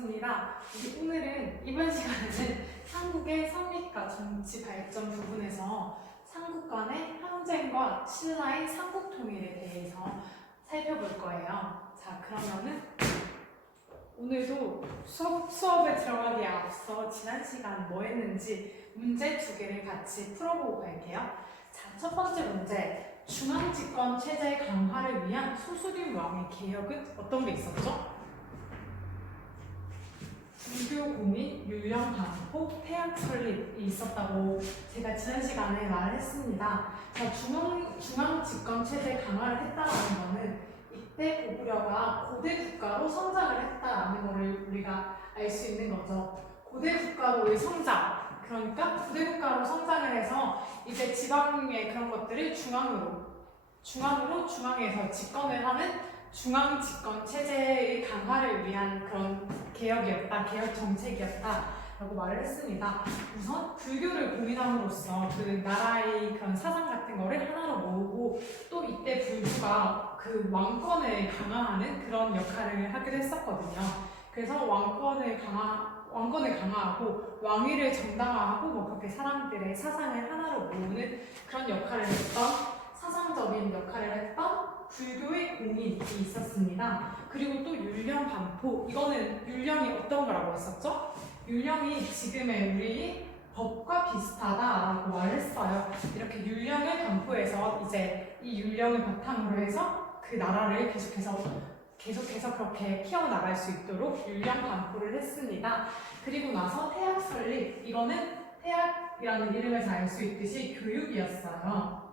반갑습니다. 오늘은 이번 시간에는 삼국의 성립과 정치 발전 부분에서 삼국 간의 항쟁과 신라의 삼국 통일에 대해서 살펴볼 거예요. 자, 그러면은 오늘도 수업에 들어가기에 앞서 지난 시간 뭐 했는지 문제 두 개를 같이 풀어보고 갈게요. 자, 첫 번째 문제. 중앙집권 체제 강화를 위한 소수림 왕의 개혁은 어떤 게 있었죠? 불교 고민, 율령 반포, 태학 설립이 있었다고 제가 지난 시간에 말을 했습니다. 자, 중앙 집권 체제 강화를 했다라는 거는 이때 고구려가 고대 국가로 성장을 했다라는 거를 우리가 알 수 있는 거죠. 고대 국가로의 성장. 그러니까 고대 국가로 성장을 해서 이제 지방의 그런 것들을 중앙에서 집권을 하는 중앙 집권 체제의 강화를 위한 그런 개혁 정책이었다라고 말을 했습니다. 우선 불교를 고민함으로써 그 나라의 그런 사상 같은 거를 하나로 모으고 또 이때 불교가 그 왕권을 강화하는 그런 역할을 하기도 했었거든요. 그래서 왕권을 강화하고 왕위를 정당화하고 뭐 그렇게 사람들의 사상을 하나로 모으는 그런 역할을 했던 사상적인 역할을 했던 불교의 공인이 있었습니다. 그리고 또 율령 반포, 이거는 율령이 어떤 거라고 했었죠? 율령이 지금의 우리 법과 비슷하다라고 말을 했어요. 이렇게 율령을 반포해서 이제 이 율령을 바탕으로 해서 그 나라를 계속해서 그렇게 키워나갈 수 있도록 율령 반포를 했습니다. 그리고 나서 태학 설립, 이거는 태학이라는 이름에서 알 수 있듯이 교육이었어요.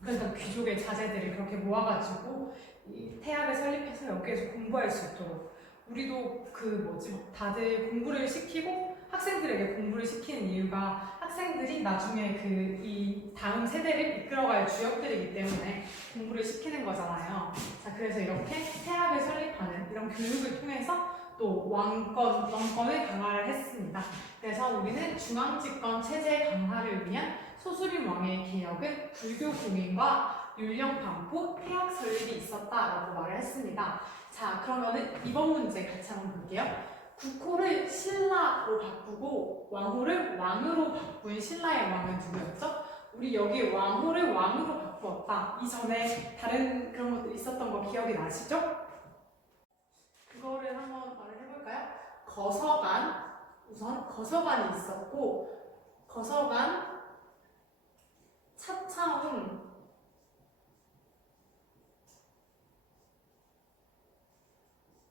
그래서 귀족의 자제들을 그렇게 모아가지고 이 태학을 설립해서 여기에서 공부할 수 있도록 우리도 다들 공부를 시키고 학생들에게 공부를 시키는 이유가 학생들이 나중에 이 다음 세대를 이끌어갈 주역들이기 때문에 공부를 시키는 거잖아요. 자, 그래서 이렇게 태학을 설립하는 이런 교육을 통해서 또 왕권을 강화를 했습니다. 그래서 우리는 중앙집권 체제 강화를 위한 소수림 왕의 개혁은 불교 공인과 율령 반포, 태학 설립이 있었다라고 말을 했습니다. 자, 그러면은 이번 문제 같이 한번 볼게요. 국호를 신라로 바꾸고 왕호를 왕으로 바꾼 신라의 왕은 누구였죠? 우리 여기 왕호를 왕으로 바꾸었다. 이전에 다른 그런 것도 있었던 거 기억이 나시죠? 그거를 한번 말을 해볼까요? 우선 거서관이 있었고, 거서관, 차차훈,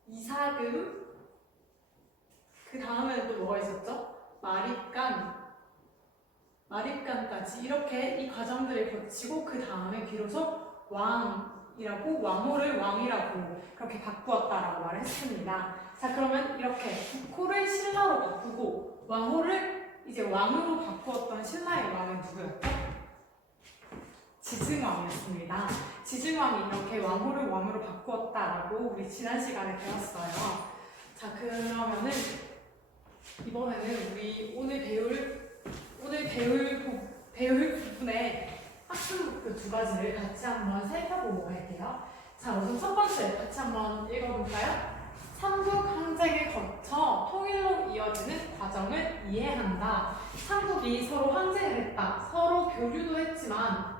이사금, 그 다음에는 또 뭐가 있었죠? 마립간까지 이렇게 이 과정들을 거치고 그 다음에 비로소 왕호를 왕이라고 그렇게 바꾸었다라고 말을 했습니다. 자, 그러면 이렇게 국호를 신라로 바꾸고 왕호를 이제 왕으로 바꾸었던 신라의 왕은 누구였죠? 지증왕이었습니다. 지증왕이 이렇게 왕호를 왕으로 바꾸었다라고 우리 지난 시간에 배웠어요. 자, 그러면은 이번에는 우리 오늘 배울 부분의 학습목표 두 가지를 같이 한번 살펴보고 갈게요. 자, 우선 첫 번째 같이 한번 읽어볼까요? 삼국 항쟁을 거쳐 통일로 이어지는 과정을 이해한다. 삼국이 서로 항쟁을 했다. 서로 교류도 했지만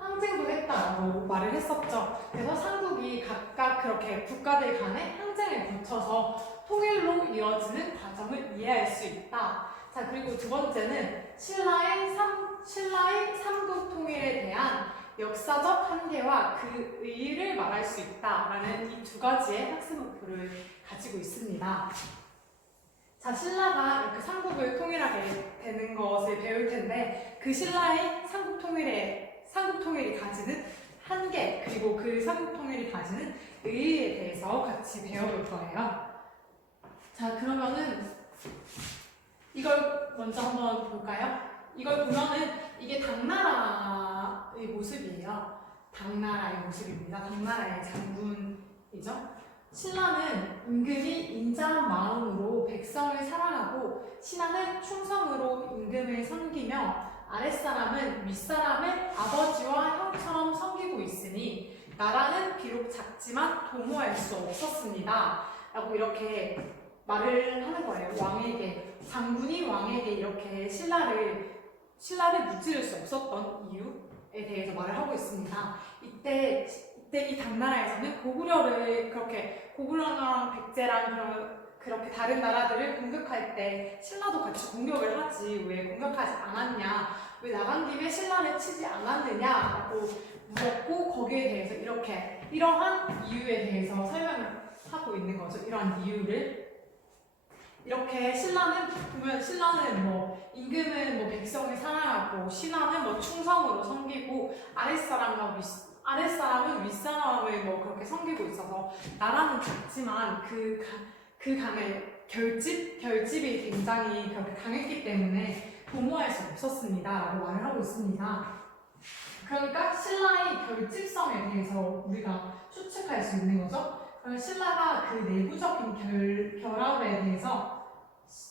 항쟁도 했다라고 말을 했었죠. 그래서 삼국이 각각 그렇게 국가들 간의 항쟁을 거쳐서 통일로 이어지는 과정을 이해할 수 있다. 자, 그리고 두 번째는 신라의 삼국 통일에 대한 역사적 한계와 그 의의를 말할 수 있다라는 이 두 가지의 학습 목표를 가지고 있습니다. 자, 신라가 이렇게 삼국을 통일하게 되는 것을 배울 텐데 그 신라의 삼국 통일이 가지는 한계, 그리고 그 삼국 통일이 가지는 의의에 대해서 같이 배워볼 거예요. 자, 그러면은 이걸 먼저 한번 볼까요? 이걸 보면은 이게 당나라의 모습이에요. 당나라의 모습입니다. 당나라의 장군이죠. 신라는 은근히 인자한 마음으로 백성을 사랑하고 신하는 충성으로 임금을 섬기며 아랫사람은 윗사람을 아버지와 형처럼 섬기고 있으니 나라는 비록 작지만 도모할 수 없었습니다. 라고 이렇게 말을 하는 거예요. 왕에게. 장군이 왕에게 이렇게 신라를 무찌를 수 없었던 이유에 대해서 말을 하고 있습니다. 이때 이 당나라에서는 고구려랑 백제랑 그렇게 다른 나라들을 공격할 때 신라도 같이 공격을 하지 왜 공격하지 않았냐, 왜 나간 김에 신라를 치지 않았느냐라고 물었고, 거기에 대해서 이러한 이유에 대해서 설명을 하고 있는 거죠. 이러한 이유를 이렇게 신라는 뭐 임금은 뭐 백성을 사랑하고 신하는 뭐 충성으로 섬기고 아랫사람은 윗사람을 뭐 그렇게 섬기고 있어서 나라는 작지만 그 강의 결집이 굉장히 그렇게 강했기 때문에 도모할 수 없었습니다 라고 말을 하고 있습니다. 그러니까 신라의 결집성에 대해서 우리가 추측할 수 있는 거죠. 그럼 신라가 그 내부적인 결합에 대해서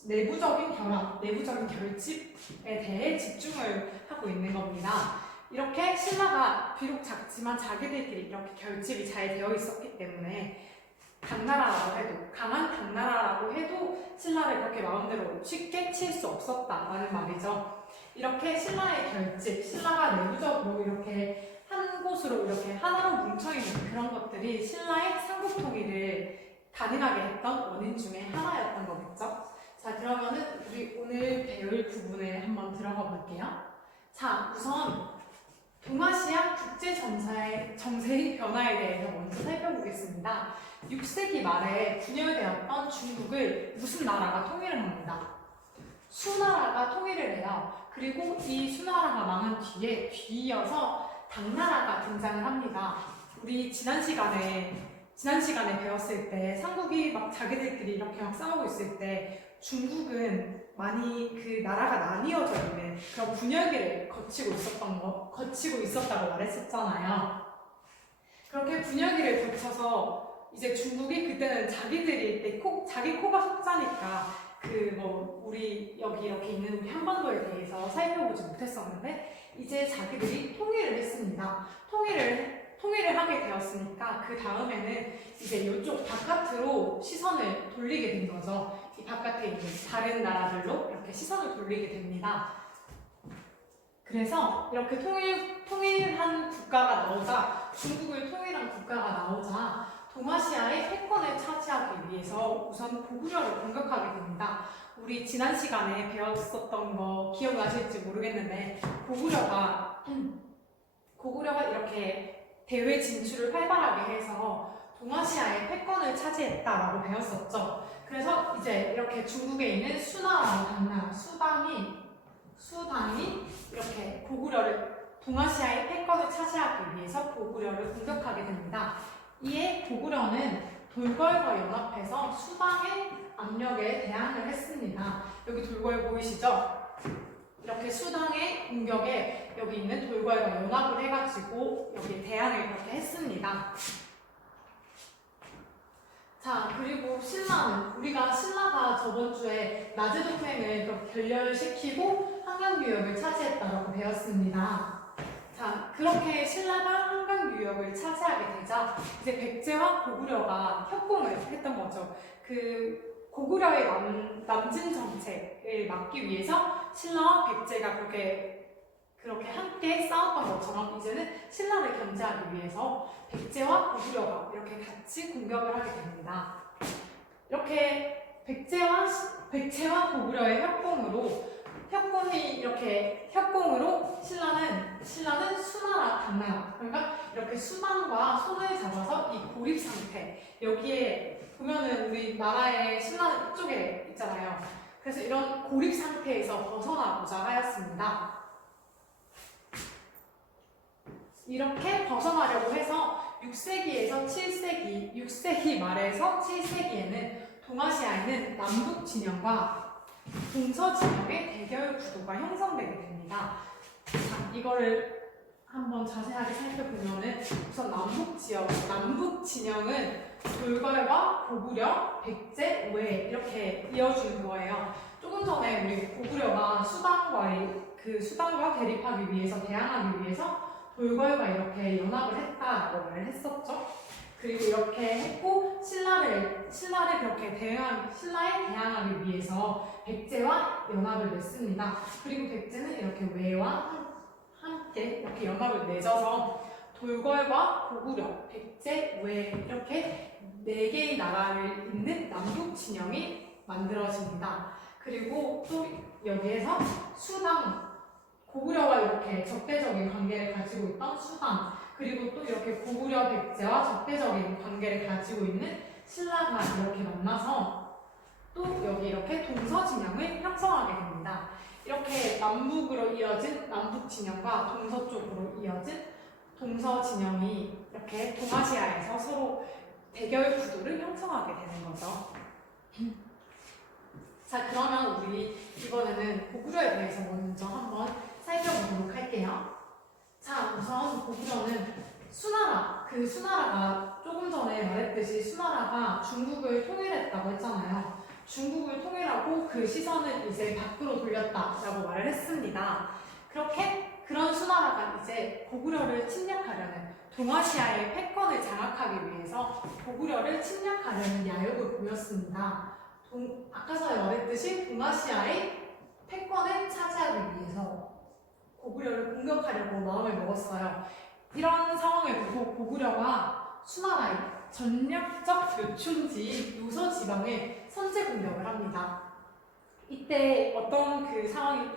내부적인 결집에 대해 집중을 하고 있는 겁니다. 이렇게 신라가 비록 작지만 자기들끼리 이렇게 결집이 잘 되어 있었기 때문에 강한 당나라라고 해도 신라를 그렇게 마음대로 쉽게 칠 수 없었다라는 말이죠. 이렇게 신라의 결집, 신라가 내부적으로 이렇게 한 곳으로 이렇게 하나로 뭉쳐있는 그런 것들이 신라의 삼국 통일을 가능하게 했던 원인 중에 하나였던 거겠죠. 자, 그러면은 우리 오늘 배울 부분에 한번 들어가 볼게요. 자, 우선 동아시아 국제 정세의 변화에 대해서 먼저 살펴보겠습니다. 6세기 말에 분열되었던 중국을 무슨 나라가 통일을 합니다. 수나라가 통일을 해요. 그리고 이 수나라가 망한 뒤에 뒤이어서 당나라가 등장을 합니다. 우리 지난 시간에 배웠을 때 삼국이 막 자기들끼리 이렇게 막 싸우고 있을 때 중국은 많이 그 나라가 나뉘어져 있는 그런 분열기를 거치고 있었다고 말했었잖아요. 그렇게 분열기를 거쳐서 이제 중국이 그때는 자기 코가 석자니까 우리 여기 이렇게 있는 우리 한반도에 대해서 살펴보지 못했었는데 이제 자기들이 통일을 했습니다. 통일을 하게 되었으니까 그 다음에는 이제 이쪽 바깥으로 시선을 돌리게 된 거죠. 이 바깥에 있는 다른 나라들로 이렇게 시선을 돌리게 됩니다. 그래서 이렇게 통일한 국가가 나오자, 중국을 통일한 국가가 나오자 동아시아의 패권을 차지하기 위해서 우선 고구려를 공격하게 됩니다. 우리 지난 시간에 배웠었던 거 기억나실지 모르겠는데 고구려가 이렇게 대외 진출을 활발하게 해서 동아시아의 패권을 차지했다라고 배웠었죠. 그래서 이제 이렇게 중국에 있는 수나라와 당나라, 수당이 이렇게 동아시아의 패권을 차지하기 위해서 고구려를 공격하게 됩니다. 이에 고구려는 돌궐과 연합해서 수당의 압력에 대항을 했습니다. 여기 돌궐 보이시죠? 이렇게 수당의 공격에 여기 있는 돌궐과 연합을 해가지고 여기에 대항을 그렇게 했습니다. 자, 그리고 신라가 저번 주에 나제 동맹을 결렬시키고 한강 유역을 차지했다고 배웠습니다. 자, 그렇게 신라가 한강 유역을 차지하게 되자 이제 백제와 고구려가 협공을 했던 거죠. 고구려의 남진 정책을 막기 위해서 신라와 백제가 그렇게 함께 싸웠던 것처럼 이제는 신라를 견제하기 위해서 백제와 고구려가 이렇게 같이 공격을 하게 됩니다. 이렇게 백제와 고구려의 협공으로 신라는 수나라, 당나라, 그러니까 이렇게 수방과 손을 잡아서 이 고립 상태, 여기에 보면은 우리 나라의 신라 이쪽에 있잖아요. 그래서 이런 고립 상태에서 벗어나고자 하였습니다. 이렇게 벗어나려고 해서 6세기 말에서 7세기에는 동아시아에는 남북 진영과 동서 진영의 대결 구도가 형성되게 됩니다. 자, 이거를 한번 자세하게 살펴보면은 우선 남북 진영은 돌궐과 고구려, 백제, 오해 이렇게 이어주는 거예요. 조금 전에 우리 고구려가 수당과 대립하기 위해서 대항하기 위해서 돌궐과 이렇게 연합을 했다라고 말을 했었죠. 그리고 이렇게 했고 신라에 대항하기 위해서 백제와 연합을 맺습니다. 그리고 백제는 이렇게 외와 함께 이렇게 연합을 맺어서 돌궐과 고구려, 백제, 외 이렇게 네 개의 나라를 잇는 남북 진영이 만들어집니다. 그리고 또 여기에서 수당, 고구려와 이렇게 적대적인 관계를 가지고 있던 수당, 그리고 또 이렇게 고구려, 백제와 적대적인 관계를 가지고 있는 신라가 이렇게 만나서 또 여기 이렇게 동서진영을 형성하게 됩니다. 이렇게 남북으로 이어진 남북 진영과 동서쪽으로 이어진 동서 진영이 이렇게 동아시아에서 서로 대결 구도를 형성하게 되는 거죠. 자, 그러면 우리 이번에는 고구려에 대해서 먼저 한번 살펴보도록 할게요. 자, 우선 고구려는 수나라, 그 수나라가 조금 전에 말했듯이 수나라가 중국을 통일했다고 했잖아요. 중국을 통일하고 그 시선을 이제 밖으로 돌렸다라고 말을 했습니다. 그런 수나라가 이제 고구려를 침략하려는, 동아시아의 패권을 장악하기 위해서 고구려를 침략하려는 야욕을 보였습니다. 아까 전에 말했듯이 동아시아의 패권을 차지하기 위해서 고구려를 공격하려고 마음을 먹었어요. 이런 상황을 보고 고구려가 수나라의 전략적 요충지인 요서 지방에 선제 공격을 합니다. 이때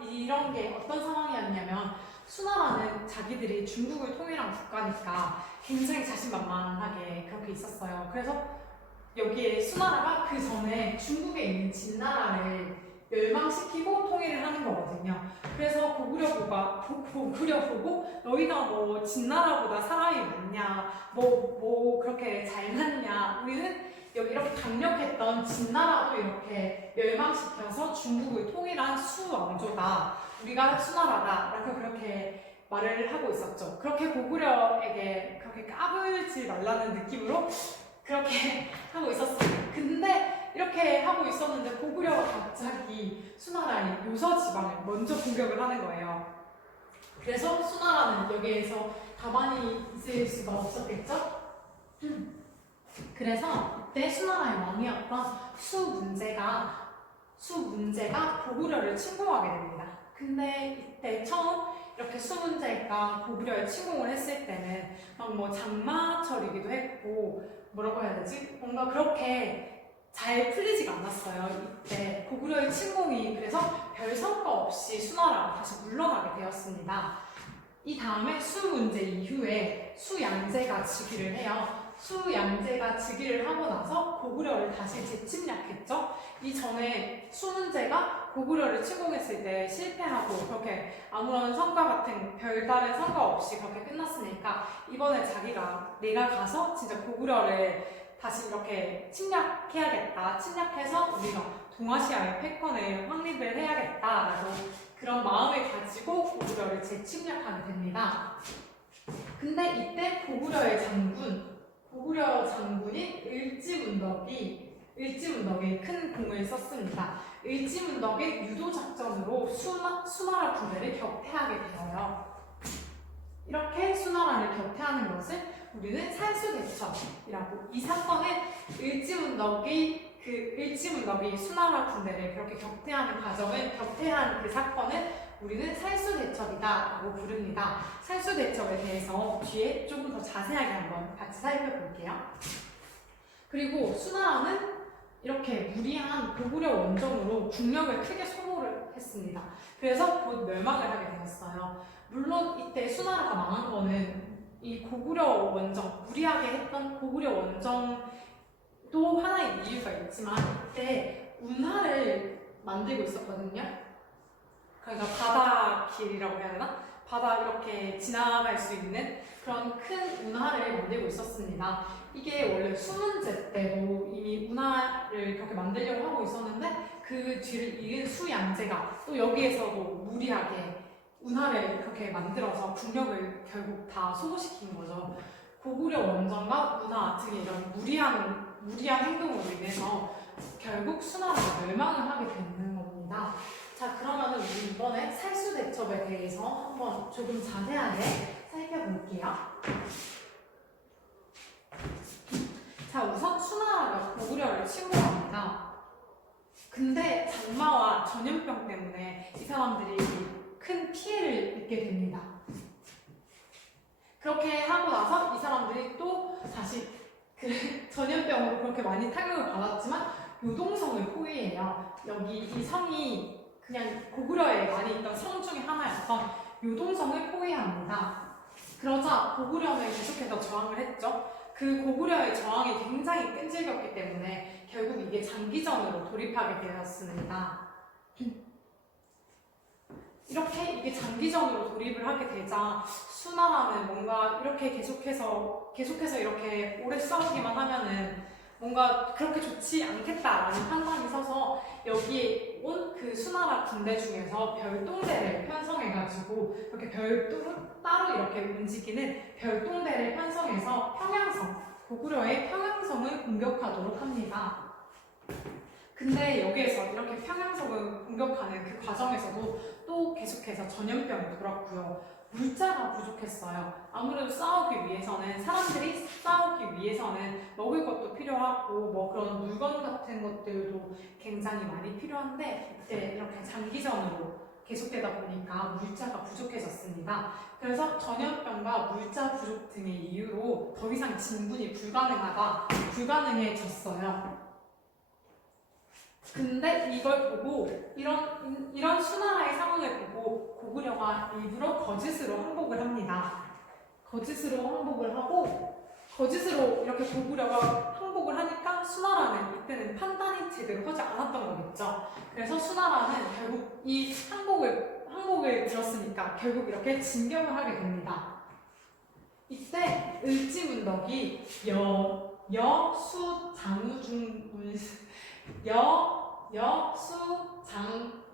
이런 게 어떤 상황이었냐면, 수나라는 자기들이 중국을 통일한 국가니까 굉장히 자신만만하게 그렇게 있었어요. 그래서 여기에 수나라가 그 전에 중국에 있는 진나라를 멸망시키고 통일을 하는 거거든요. 그래서 고구려 보고 너희가 뭐 진나라보다 사람이 많냐, 뭐 그렇게 잘났냐, 우리는 여기 이렇게 강력했던 진나라도 이렇게 멸망시켜서 중국을 통일한 수왕조다, 우리가 수나라다 라고 그렇게 말을 하고 있었죠. 그렇게 고구려에게 그렇게 까불지 말라는 느낌으로 그렇게 하고 있었어요. 근데 이렇게 하고 있었는데 고구려가 갑자기 수나라의 요서 지방을 먼저 공격을 하는 거예요. 그래서 수나라는 여기에서 가만히 있을 수가 없었겠죠? 그래서 이때 수나라의 왕이었던 수문제가 고구려를 침공하게 됩니다. 근데 이때 처음 이렇게 수문제가 고구려에 침공을 했을 때는 막 뭐 장마철이기도 했고, 뭐라고 해야 되지? 뭔가 그렇게 잘 풀리지가 않았어요. 이때 고구려의 침공이 그래서 별 성과 없이 수나라가 다시 물러나게 되었습니다. 이 다음에 수문제 이후에 수양제가 즉위를 해요. 수양제가 즉위를 하고 나서 고구려를 다시 재침략했죠. 이전에 수문제가 고구려를 침공했을 때 실패하고 그렇게 아무런 별다른 성과 없이 그렇게 끝났으니까 이번에 내가 가서 진짜 고구려를 다시 이렇게 침략해야겠다, 침략해서 우리가 동아시아의 패권을 확립을 해야겠다라고 그런 마음을 가지고 고구려를 재침략하게 됩니다. 근데 이때 고구려 장군인 을지문덕이 큰 공을 썼습니다. 을지문덕의 유도 작전으로 수나라 군대를 결태하게 되어요. 이렇게 수나라를 결태하는 것을 우리는 살수대첩이라고, 이 사건은 을지문덕이 수나라 군대를 그렇게 결태한 그 사건을 우리는 살수대첩이다라고 부릅니다. 살수대첩에 대해서 뒤에 조금 더 자세하게 한번 같이 살펴볼게요. 그리고 수나라는 이렇게 무리한 고구려 원정으로 국력을 크게 소모를 했습니다. 그래서 곧 멸망을 하게 되었어요. 물론 이때 수나라가 망한 거는 이 무리하게 했던 고구려 원정도 하나의 이유가 있지만, 이때 운하를 만들고 있었거든요. 그러니까 바다길이라고 해야 되나? 바다 이렇게 지나갈 수 있는 그런 큰 운하를 만들고 있었습니다. 이게 원래 수문제 때도 이미 운하를 그렇게 만들려고 하고 있었는데, 그 뒤를 이은 수양제가 또 여기에서도 무리하게 운하를 그렇게 만들어서 국력을 결국 다 소모시킨 거죠. 고구려 원정과 운하 등의 이런 무리한 행동으로 인해서 결국 수나라가 멸망을 하게 되는 겁니다. 자, 그러면 우리 이번에 살수대첩에 대해서 한번 조금 자세하게 살펴볼게요. 침공합니다. 근데 장마와 전염병 때문에 이 사람들이 큰 피해를 입게 됩니다. 그렇게 하고 나서 이 사람들이 또 다시 그 전염병으로 그렇게 많이 타격을 받았지만 요동성을 포위해요. 여기 이 성이 그냥 고구려에 많이 있던 성 중에 하나였던 요동성을 포위합니다. 그러자 고구려는 계속해서 저항을 했죠. 그 고구려의 저항이 굉장히 끈질겼기 때문에 결국 이게 장기전으로 돌입하게 되었습니다. 이렇게 이게 장기전으로 돌입을 하게 되자 수나라는 뭔가 이렇게 계속해서 이렇게 오래 싸우기만 하면은 뭔가 그렇게 좋지 않겠다라는 판단이 서서 여기에 온 그 수나라 군대 중에서 별동대를 편성해가지고 이렇게 별도로 따로 이렇게 움직이는 별동대를 편성해서 평양성, 고구려의 평양성을 공격하도록 합니다. 근데 여기에서 이렇게 평양성을 공격하는 그 과정에서도 또 계속해서 전염병이 돌았고요. 물자가 부족했어요. 아무래도 사람들이 싸우기 위해서는 먹을 것도 필요하고 뭐 그런 물건 같은 것들도 굉장히 많이 필요한데 이제 이렇게 장기전으로 계속되다 보니까 물자가 부족해졌습니다. 그래서 전염병과 물자 부족 등의 이유로 더 이상 진군이 불가능해졌어요. 근데 이걸 보고 이런 수나라의 상황을 보고 고구려가 일부러 거짓으로 항복을 합니다. 거짓으로 항복을 하고 거짓으로 이렇게 고구려가 항복을 하니까 수나라는 이때는 판단이 제대로 하지 않았던 거겠죠. 그래서 수나라는 결국 이 항복을 들었으니까 결국 이렇게 진격을 하게 됩니다. 이때 을지문덕이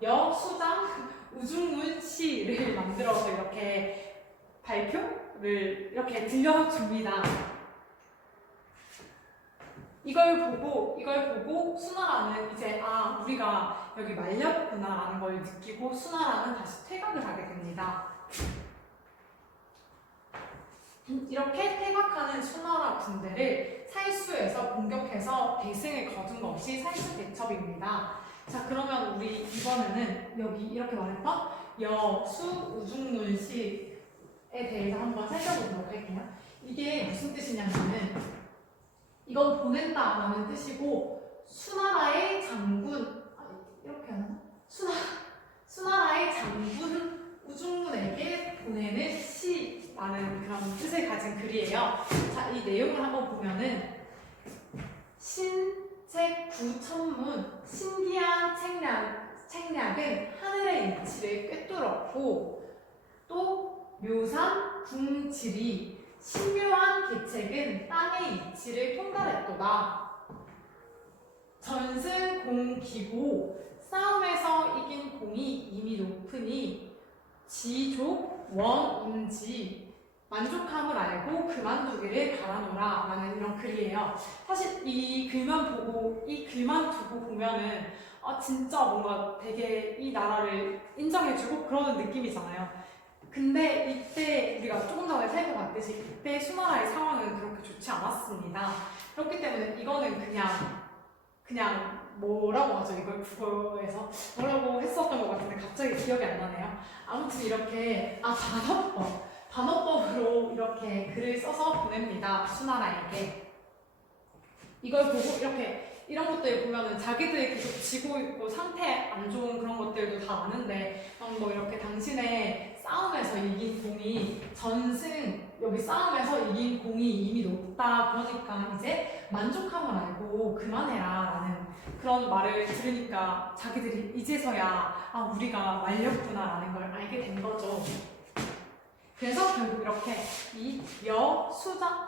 여수장 우중문 시를 만들어서 이렇게 발표를 이렇게 들려줍니다. 이걸 보고 수나라는 이제 우리가 여기 말렸구나라는 걸 느끼고 수나라는 다시 퇴각을 하게 됩니다. 이렇게 퇴각하는 수나라 군대를 살수에서 공격해서 대승을 거둔 것이 살수대첩입니다. 자, 그러면 우리 이번에는 여기 이렇게 말했던 여수 우중문시에 대해서 한번 살펴보도록 할게요. 이게 무슨 뜻이냐면은 이건 보낸다라는 뜻이고 수나라의 장군 이렇게 하나? 수나라의 장군 우중문에게 보내는 시라는 그런 뜻을 가진 글이에요. 자, 이 내용을 한번 보면은 신책구천문 신기한 책략은 하늘의 이치를 꿰뚫었고 또 묘산 궁지리 신묘한 계책은 땅의 이치를 통달했도다. 전승공기고 싸움에서 이긴 공이 이미 높으니 지족 원운지 만족함을 알고 그만두기를 바라노라 라는 이런 글이에요. 사실 이 글만 두고 보면은 진짜 뭔가 되게 이 나라를 인정해주고 그러는 느낌이잖아요. 근데 이때 우리가 조금 전에 살펴봤듯이 이때 수나라의 상황은 그렇게 좋지 않았습니다. 그렇기 때문에 이거는 그냥 뭐라고 하죠? 이걸 국어에서 뭐라고 했었던 것 같은데 갑자기 기억이 안 나네요. 아무튼 이렇게 반어법으로 이렇게 글을 써서 보냅니다. 수나라에게. 이걸 보고 이런 것들 보면은 자기들이 계속 지고 있고 상태 안 좋은 그런 것들도 다 아는데 뭐 이렇게 당신의 싸움에서 이긴 공이 여기 싸움에서 이긴 공이 이미 높다. 그러니까 이제 만족함을 알고 그만해라 라는 그런 말을 들으니까 자기들이 이제서야 우리가 말렸구나 라는 걸 알게 된 거죠. 그래서 결국 이렇게 이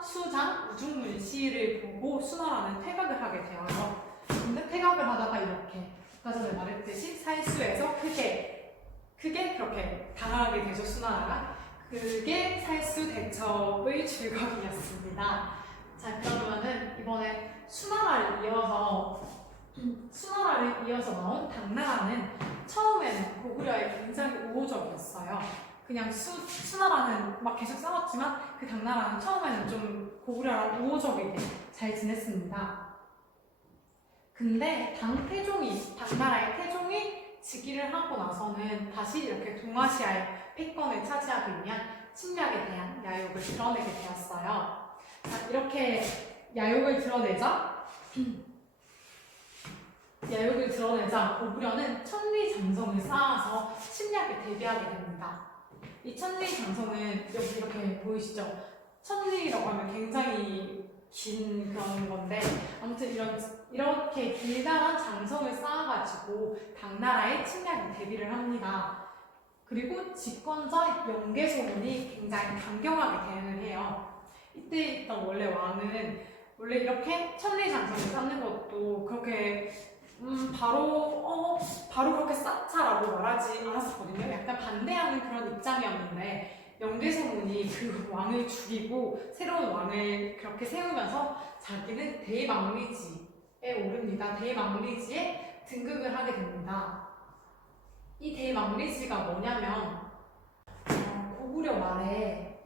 수장 우중문 시를 보고 수나라는 퇴각을 하게 되어요. 근데 퇴각을 하다가 이렇게 아까 전에 말했듯이 살수에서 크게 그렇게 당하게 되죠. 수나라가. 그게 살수 대첩의 줄거리였습니다. 자, 그러면은 이번에 수나라를 이어서 나온 당나라는 처음에는 고구려에 굉장히 우호적이었어요. 그냥 수나라는 막 계속 싸웠지만 그 당나라는 처음에는 좀 고구려랑 우호적이게 잘 지냈습니다. 근데 당나라의 태종이 즉위를 하고 나서는 다시 이렇게 동아시아의 패권을 차지하기 위한 침략에 대한 야욕을 드러내게 되었어요. 자, 이렇게 야욕을 드러내자 고구려는 천리장성을 쌓아서 침략에 대비하게 됩니다. 이 천리장성은 여기 이렇게 보이시죠? 천리라고 하면 굉장히 긴 그런 건데 아무튼 이렇게 길다란 장성을 쌓아가지고 당나라의 침략에 대비를 합니다. 그리고 집권자 영계소문이 굉장히 강경하게 대응을 해요. 이때 있던 원래 왕은 원래 이렇게 천리장성을 쌓는 것도 그렇게 바로 그렇게 쌓자라고 말하지 않았었거든요. 약간 반대하는 그런 입장이었는데 영계소문이 그 왕을 죽이고 새로운 왕을 그렇게 세우면서 자기는 대망리지에 오릅니다. 대망리지에 등극을 하게 됩니다. 이 대망리지가 뭐냐면 고구려 말에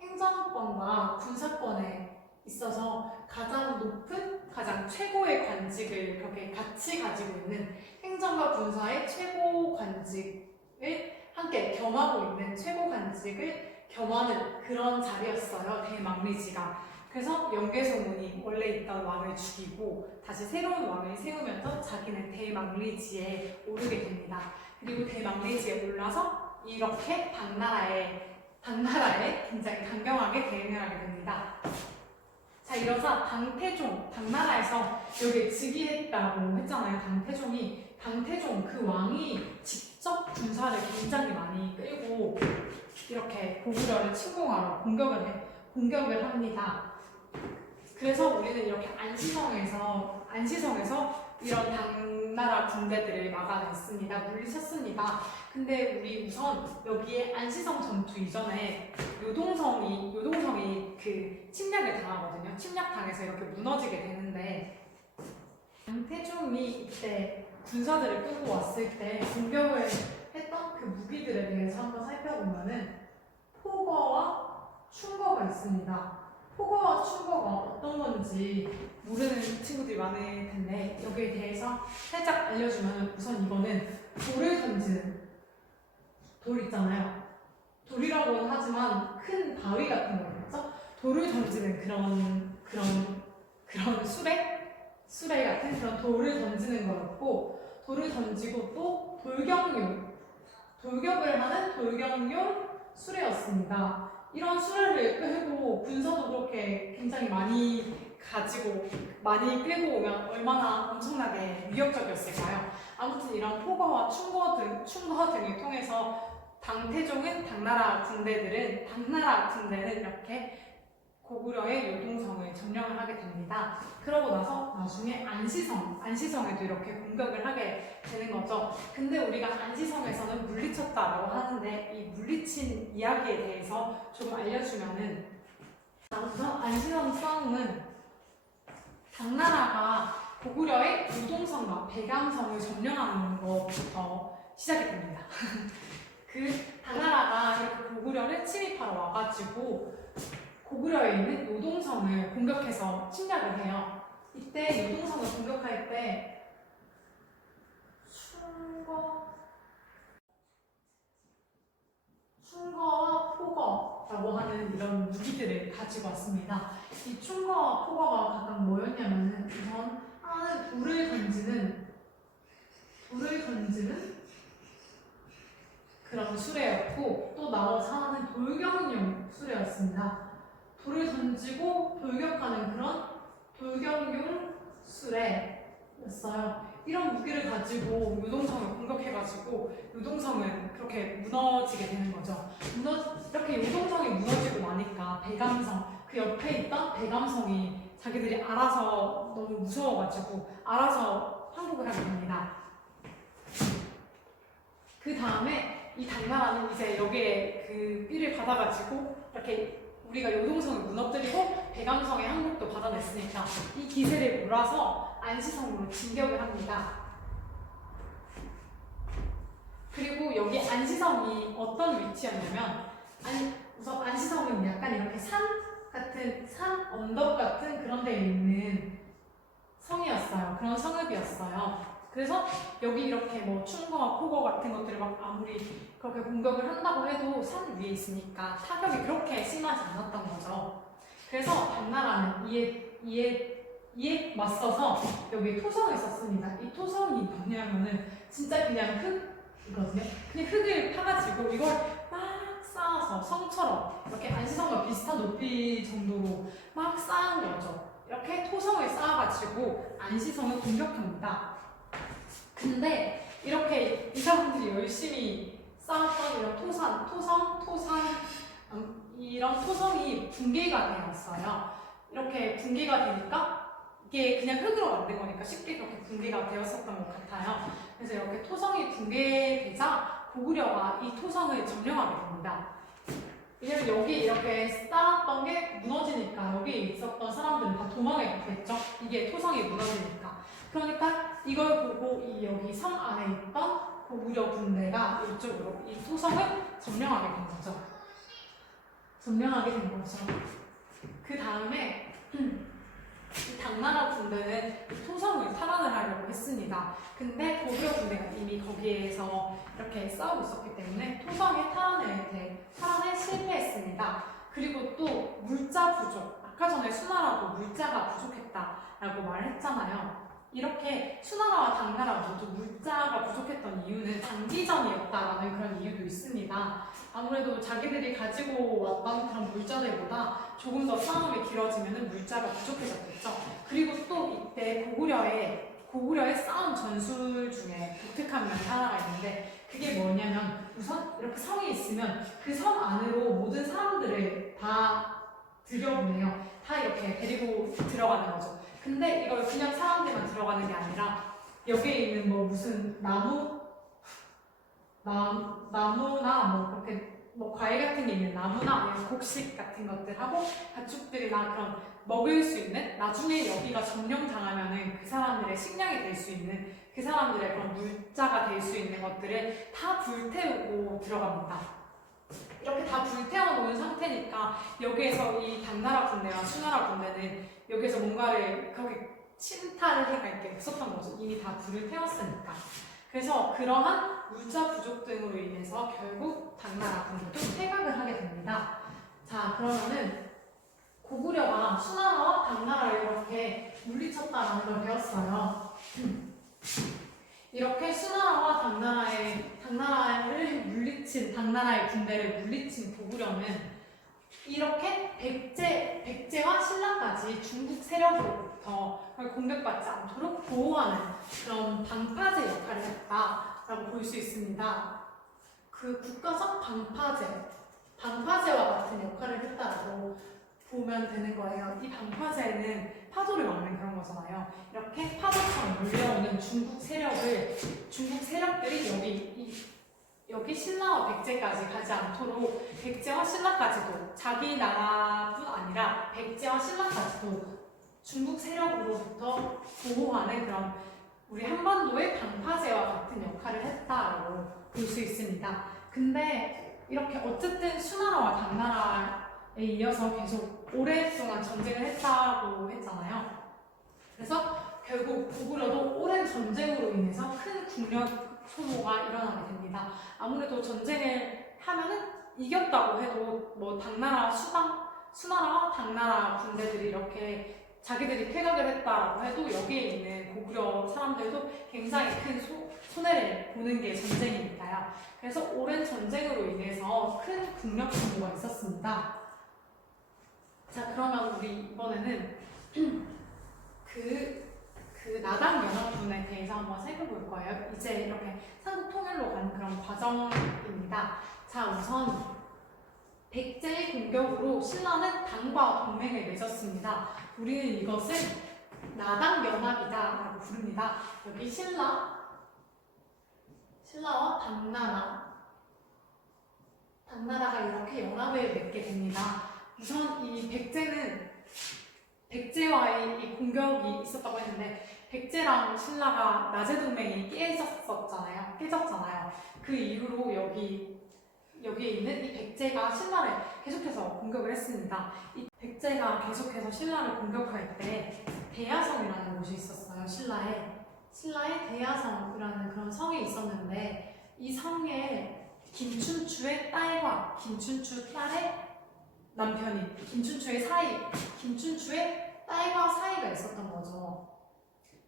행정권과 군사권에 있어서 가장 높은, 가장 최고의 관직을 그렇게 같이 가지고 있는 행정과 군사의 최고 관직을 함께 겸하고 있는 최고 관직을 겸하는 그런 자리였어요. 대망리지가. 그래서 영계소문이 원래 있던 왕을 죽이고 다시 새로운 왕을 세우면서 자기는 대망리지에 오르게 됩니다. 그리고 대망리지에 올라서 이렇게 당나라에 굉장히 강경하게 대응을 하게 됩니다. 자, 이러자 당나라에서 여기 즉위했다고 했잖아요. 당태종 그 왕이 직접 군사를 굉장히 많이 끌고 이렇게 고구려를 침공하러 공격을 합니다. 그래서 우리는 이렇게 안시성에서 이런 당나라 군대들을 막아냈습니다. 물리쳤습니다. 근데 우리 우선 여기에 안시성 전투 이전에 요동성이 그 침략을 당하거든요. 침략당해서 이렇게 무너지게 되는데 당태종이 이때 군사들을 끌고 왔을 때 공격을 했던 그 무기들에 대해서 한번 살펴보면은 포거와 충거가 있습니다. 포거와 충거가 어떤 건지 모르는 친구들이 많을 텐데 여기에 대해서 살짝 알려주면 우선 이거는 돌을 던지는 돌 있잖아요. 돌이라고는 하지만 큰 바위 같은 거겠죠? 돌을 던지는 그런 수레 같은 그런 돌을 던지는 거였고 돌을 던지고 또 돌격을 하는 돌격용 수레였습니다. 이런 수레를 끌고 군사도 그렇게 굉장히 많이 끌고 오면 얼마나 엄청나게 위협적이었을까요? 아무튼 이런 포거와 충거 등을 통해서 당나라 군대는 이렇게 고구려의 요동성을 점령을 하게 됩니다. 그러고 나서 나중에 안시성에도 이렇게 공격을 하게 되는 거죠. 근데 우리가 안시성에서는 물리쳤다라고 하는데 이 물리친 이야기에 대해서 조금 알려주면은 우선 안시성 싸움은 당나라가 고구려의 요동성과 백암성을 점령하는 것부터 시작이 됩니다. 그 당나라가 이렇게 고구려를 침입하러 와가지고 고구려에 있는 요동성을 공격해서 침략을 해요. 이때 요동성을 공격할 때 충거와 포거라고 하는 이런 무기들을 가지고 왔습니다. 이 충거와 포거가 각각 뭐였냐면은 우선 하나는 돌을 던지는 그런 수레였고 또 나머지 하나는 돌격용 수레였습니다. 돌을 던지고 돌격하는 그런 돌격용 수레였어요. 이런 무기를 가지고 요동성을 공격해가지고 요동성은 그렇게 무너지게 되는 거죠. 이렇게 요동성이 무너지고 나니까 그 옆에 있던 백암성이 자기들이 알아서 너무 무서워가지고 알아서 항복을 하게 됩니다. 그 다음에 이 당나라는 이제 여기에 그 삐를 받아가지고 이렇게 우리가 요동성을 무너뜨리고 백암성의 항복도 받아냈으니까 이 기세를 몰아서 안시성으로 진격을 합니다. 그리고 여기 안시성이 어떤 위치였냐면 우선 안시성은 약간 이렇게 산 같은 산 언덕 같은 그런 데에 있는 성이었어요. 그런 성읍이었어요. 그래서 여기 이렇게 뭐 충거와 폭거 같은 것들을 막 아무리 그렇게 공격을 한다고 해도 산 위에 있으니까 타격이 그렇게 심하지 않았던 거죠. 그래서 당나라는 이에 맞서서 여기 토성을 썼습니다. 이 토성이 뭐냐면은 진짜 그냥 흙이거든요. 그냥 흙을 파가지고 이걸 막 쌓아서 성처럼 이렇게 안시성과 비슷한 높이 정도로 막 쌓은 거죠. 이렇게 토성을 쌓아가지고 안시성을 공격합니다. 근데 이렇게 이 사람들이 열심히 쌓았던 이런 이런 토성이 붕괴가 되었어요. 이렇게 붕괴가 되니까 이게 그냥 흙으로 만든 거니까 쉽게 그렇게 붕괴가 되었었던 것 같아요. 그래서 이렇게 토성이 붕괴되자 고구려가 이 토성을 점령하게 됩니다. 왜냐면 여기 이렇게 쌓았던 게 무너지니까 여기에 있었던 사람들은 다 도망했겠죠. 이게 토성이 무너지니까. 그러니까 이걸 보고 이 여기 성 안에 있던 고구려 군대가 이쪽으로 이 토성을 점령하게 된 거죠. 그 다음에 이 당나라 군대는 이 토성을 탈환을 하려고 했습니다. 근데 고구려 군대가 이미 거기에서 이렇게 싸우고 있었기 때문에 토성의 탈환에 실패했습니다. 그리고 또 물자 부족, 아까 전에 수나라도 물자가 부족했다라고 말을 했잖아요. 이렇게 수나라와 당나라 모두 물자가 부족했던 이유는 장기전이었다라는 그런 이유도 있습니다. 아무래도 자기들이 가지고 왔던 그런 물자들보다 조금 더 싸움이 길어지면 물자가 부족해졌겠죠. 그리고 또 이때 고구려의 싸움 전술 중에 독특한 면이 하나가 있는데 그게 뭐냐면 우선 이렇게 성이 있으면 그 성 안으로 모든 사람들을 다 들여보내요. 다 이렇게 데리고 들어가는 거죠. 근데 이걸 그냥 사람들만 들어가는 게 아니라 여기에 있는 뭐 무슨 나무나 뭐 그렇게 뭐 과일 같은 게 있는 나무나 아니면 곡식 같은 것들하고 가축들이나 그런 먹을 수 있는 나중에 여기가 점령당하면은 그 사람들의 식량이 될 수 있는 그 사람들의 그런 물자가 될 수 있는 것들을 다 불태우고 들어갑니다. 이렇게 다 불태워놓은 상태니까 여기에서 이 당나라 군대와 수나라 군대는 여기에서 뭔가를 그렇게 침탈을 해갈 게 없었던 거죠. 이미 다 불을 태웠으니까. 그래서 그러한 물자 부족 등으로 인해서 결국 당나라 군대도 퇴각을 하게 됩니다. 자, 그러면은 고구려가 수나라와 당나라를 이렇게 물리쳤다라는 걸 배웠어요. 이렇게 수나라와 당나라의 군대를 물리친 고구려는 이렇게 백제와 신라까지 중국 세력으로부터 공격받지 않도록 보호하는 그런 방파제 역할을 했다라고 볼 수 있습니다. 그 국가적 방파제와 같은 역할을 했다라고 보면 되는 거예요. 이 방파제는 파도를 막는 그런 거잖아요. 이렇게 파도처럼 몰려오는 중국 세력들이 여기 신라와 백제까지 가지 않도록 백제와 신라까지도 자기 나라뿐 아니라 백제와 신라까지도 중국 세력으로부터 보호하는 그런 우리 한반도의 방파제와 같은 역할을 했다라고 볼 수 있습니다. 근데 이렇게 어쨌든 수나라와 당나라에 이어서 계속 오랫동안 전쟁을 했다고 했잖아요. 그래서 결국 고구려도 오랜 전쟁으로 인해서 큰 국력 소모가 일어나게 됩니다. 아무래도 전쟁을 하면은 이겼다고 해도 뭐 수나라와 당나라 군대들이 이렇게 자기들이 퇴각을 했다고 해도 여기에 있는 고구려 사람들도 굉장히 큰 손해를 보는 게 전쟁이니까요. 그래서 오랜 전쟁으로 인해서 큰 국력 소모가 있었습니다. 자, 그러면 우리 이번에는 그 나당 연합군에 대해서 한번 살펴볼 거예요. 이제 이렇게 삼국 통일로 가는 그런 과정입니다. 자, 우선 백제의 공격으로 신라는 당과 동맹을 맺었습니다. 우리는 이것을 나당 연합이다라고 부릅니다. 여기 신라와 당나라가 이렇게 연합을 맺게 됩니다. 우선 이 백제와의 이 공격이 있었다고 했는데 백제랑 신라가 나제 동맹이 깨졌잖아요. 그 이후로 여기에 있는 이 백제가 신라를 계속해서 공격을 했습니다. 이 백제가 계속해서 신라를 공격할 때 대야성이라는 곳이 있었어요. 신라의 대야성이라는 그런 성이 있었는데 이 성에 김춘추의 딸과 김춘추 딸의 남편이 김춘추의 딸과 사이가 있었던 거죠.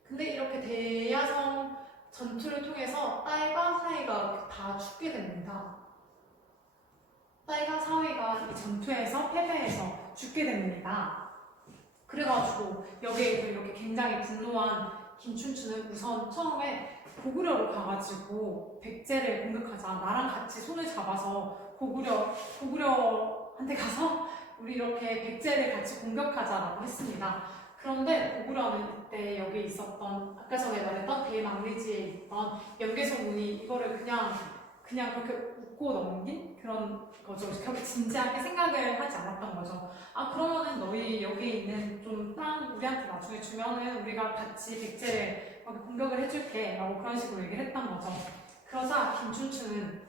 근데 이렇게 대야성 전투를 통해서 딸과 사이가 다 죽게 됩니다. 딸과 사위가 이 전투에서 패배해서 죽게 됩니다. 그래가지고 여기에 이렇게 굉장히 분노한 김춘추는 우선 처음에 고구려로 가가지고 백제를 공격하자. 나랑 같이 손을 잡아서 고구려한테 가서 우리 이렇게 백제를 같이 공격하자라고 했습니다. 그런데 고구려는 이때 여기 있었던 아까 전에 말했던 대망리지에 있던 연개소문이 이거를 그냥 그렇게 웃고 넘긴 그런 거죠. 그렇게 진지하게 생각을 하지 않았던 거죠. 아 그러면은 너희 여기 있는 좀 땅 우리한테 나중에 주면은 우리가 같이 백제를 공격을 해줄게 라고 그런 식으로 얘기를 했던 거죠. 그러자 김춘추는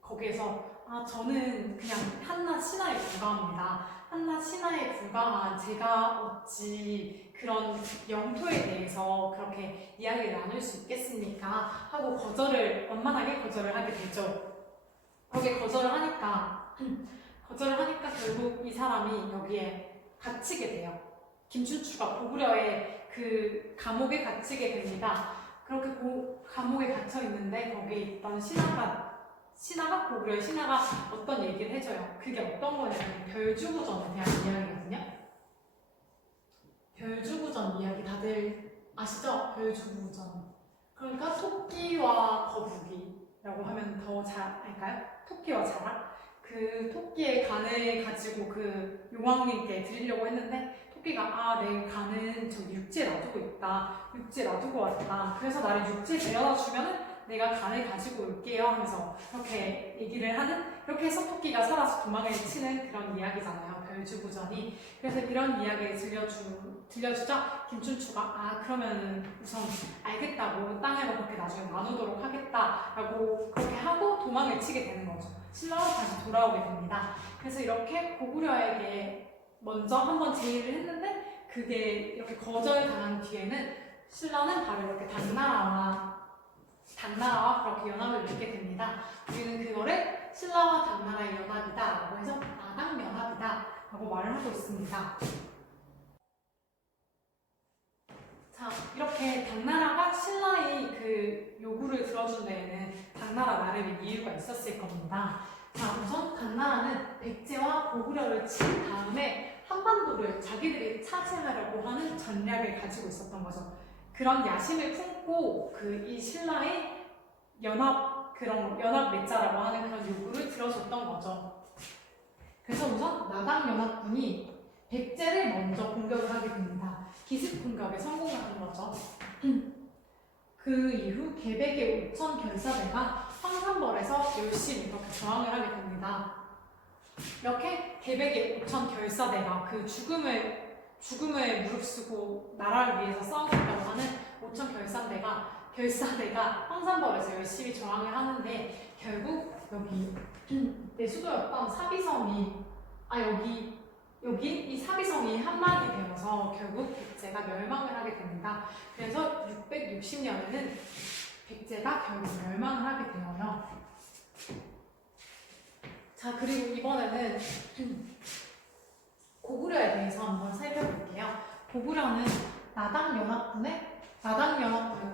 거기에서 아 저는 그냥 한낱 신하에 불과합니다. 한낱 신하에 불과한 제가 어찌 그런 영토에 대해서 그렇게 이야기를 나눌 수 있겠습니까? 하고 원만하게 거절을 하게 되죠. 거기에 거절을 하니까 결국 이 사람이 여기에 갇히게 돼요. 김춘추가 고구려의 그 감옥에 갇히게 됩니다. 그렇게 감옥에 갇혀 있는데 거기에 있던 고구려의 신하가 어떤 얘기를 해줘요. 그게 어떤 거냐면 별주부전에 대한 이야기거든요. 별주부전 이야기 다들 아시죠? 별주부전. 그러니까 토끼와 거북이라고 하면 더 잘 알까요? 토끼와 자락? 그 토끼의 간을 가지고 그 용왕님께 드리려고 했는데 토끼가 내 간은 저 육지에 놔두고 있다. 육지에 놔두고 왔다. 그래서 나를 육지에 데려다 주면은 내가 간을 가지고 올게요 하면서 그렇게 얘기를 하는, 그렇게 해서 토끼가 살아서 도망을 치는 그런 이야기잖아요. 별주부전이. 그래서 이런 이야기를 들려주자 김춘추가 그러면은 우선 알겠다고 땅을 그렇게 나중에 나누도록 하겠다라고 그렇게 하고 도망을 치게 되는 거죠. 신라로 다시 돌아오게 됩니다. 그래서 이렇게 고구려에게 먼저 한번 제의를 했는데 그게 이렇게 거절당한 뒤에는 신라는 바로 이렇게 당나라와 그렇게 연합을 맺게 됩니다. 우리는 그거를 신라와 당나라의 연합이다 라고 해서 나당연합이다 라고 말을 하고 있습니다. 자, 이렇게 당나라가 신라의 그 요구를 들어준 데에는 당나라 나름의 이유가 있었을 겁니다. 자, 우선 당나라는 백제와 고구려를 친 다음에 한반도를 자기들이 차지하려고 하는 전략을 가지고 있었던 거죠. 그런 야심을 품고 이 신라의 연합 맺자라고 하는 그런 요구를 들어줬던 거죠. 그래서 우선 나당연합군이 백제를 먼저 공격을 하게 됩니다. 기습 공격에 성공을 하는 거죠. 그 이후 개백의 5천 결사대가 황산벌에서 열심히 이렇게 저항을 하게 됩니다. 이렇게 개백의 5천 결사대가 그 죽음을 무릅쓰고 나라를 위해서 싸우겠다고 하는 5천 결사대가 황산벌에서 열심히 저항을 하는데 결국 여기 내 수도였던 사비성이 여기 이 사비성이 함락이 되어서 결국 백제가 멸망을 하게 됩니다. 그래서 660년에는 백제가 결국 멸망을 하게 되어요. 자, 그리고 이번에는 고구려에 대해서 한번 살펴볼게요. 고구려는 나당연합군의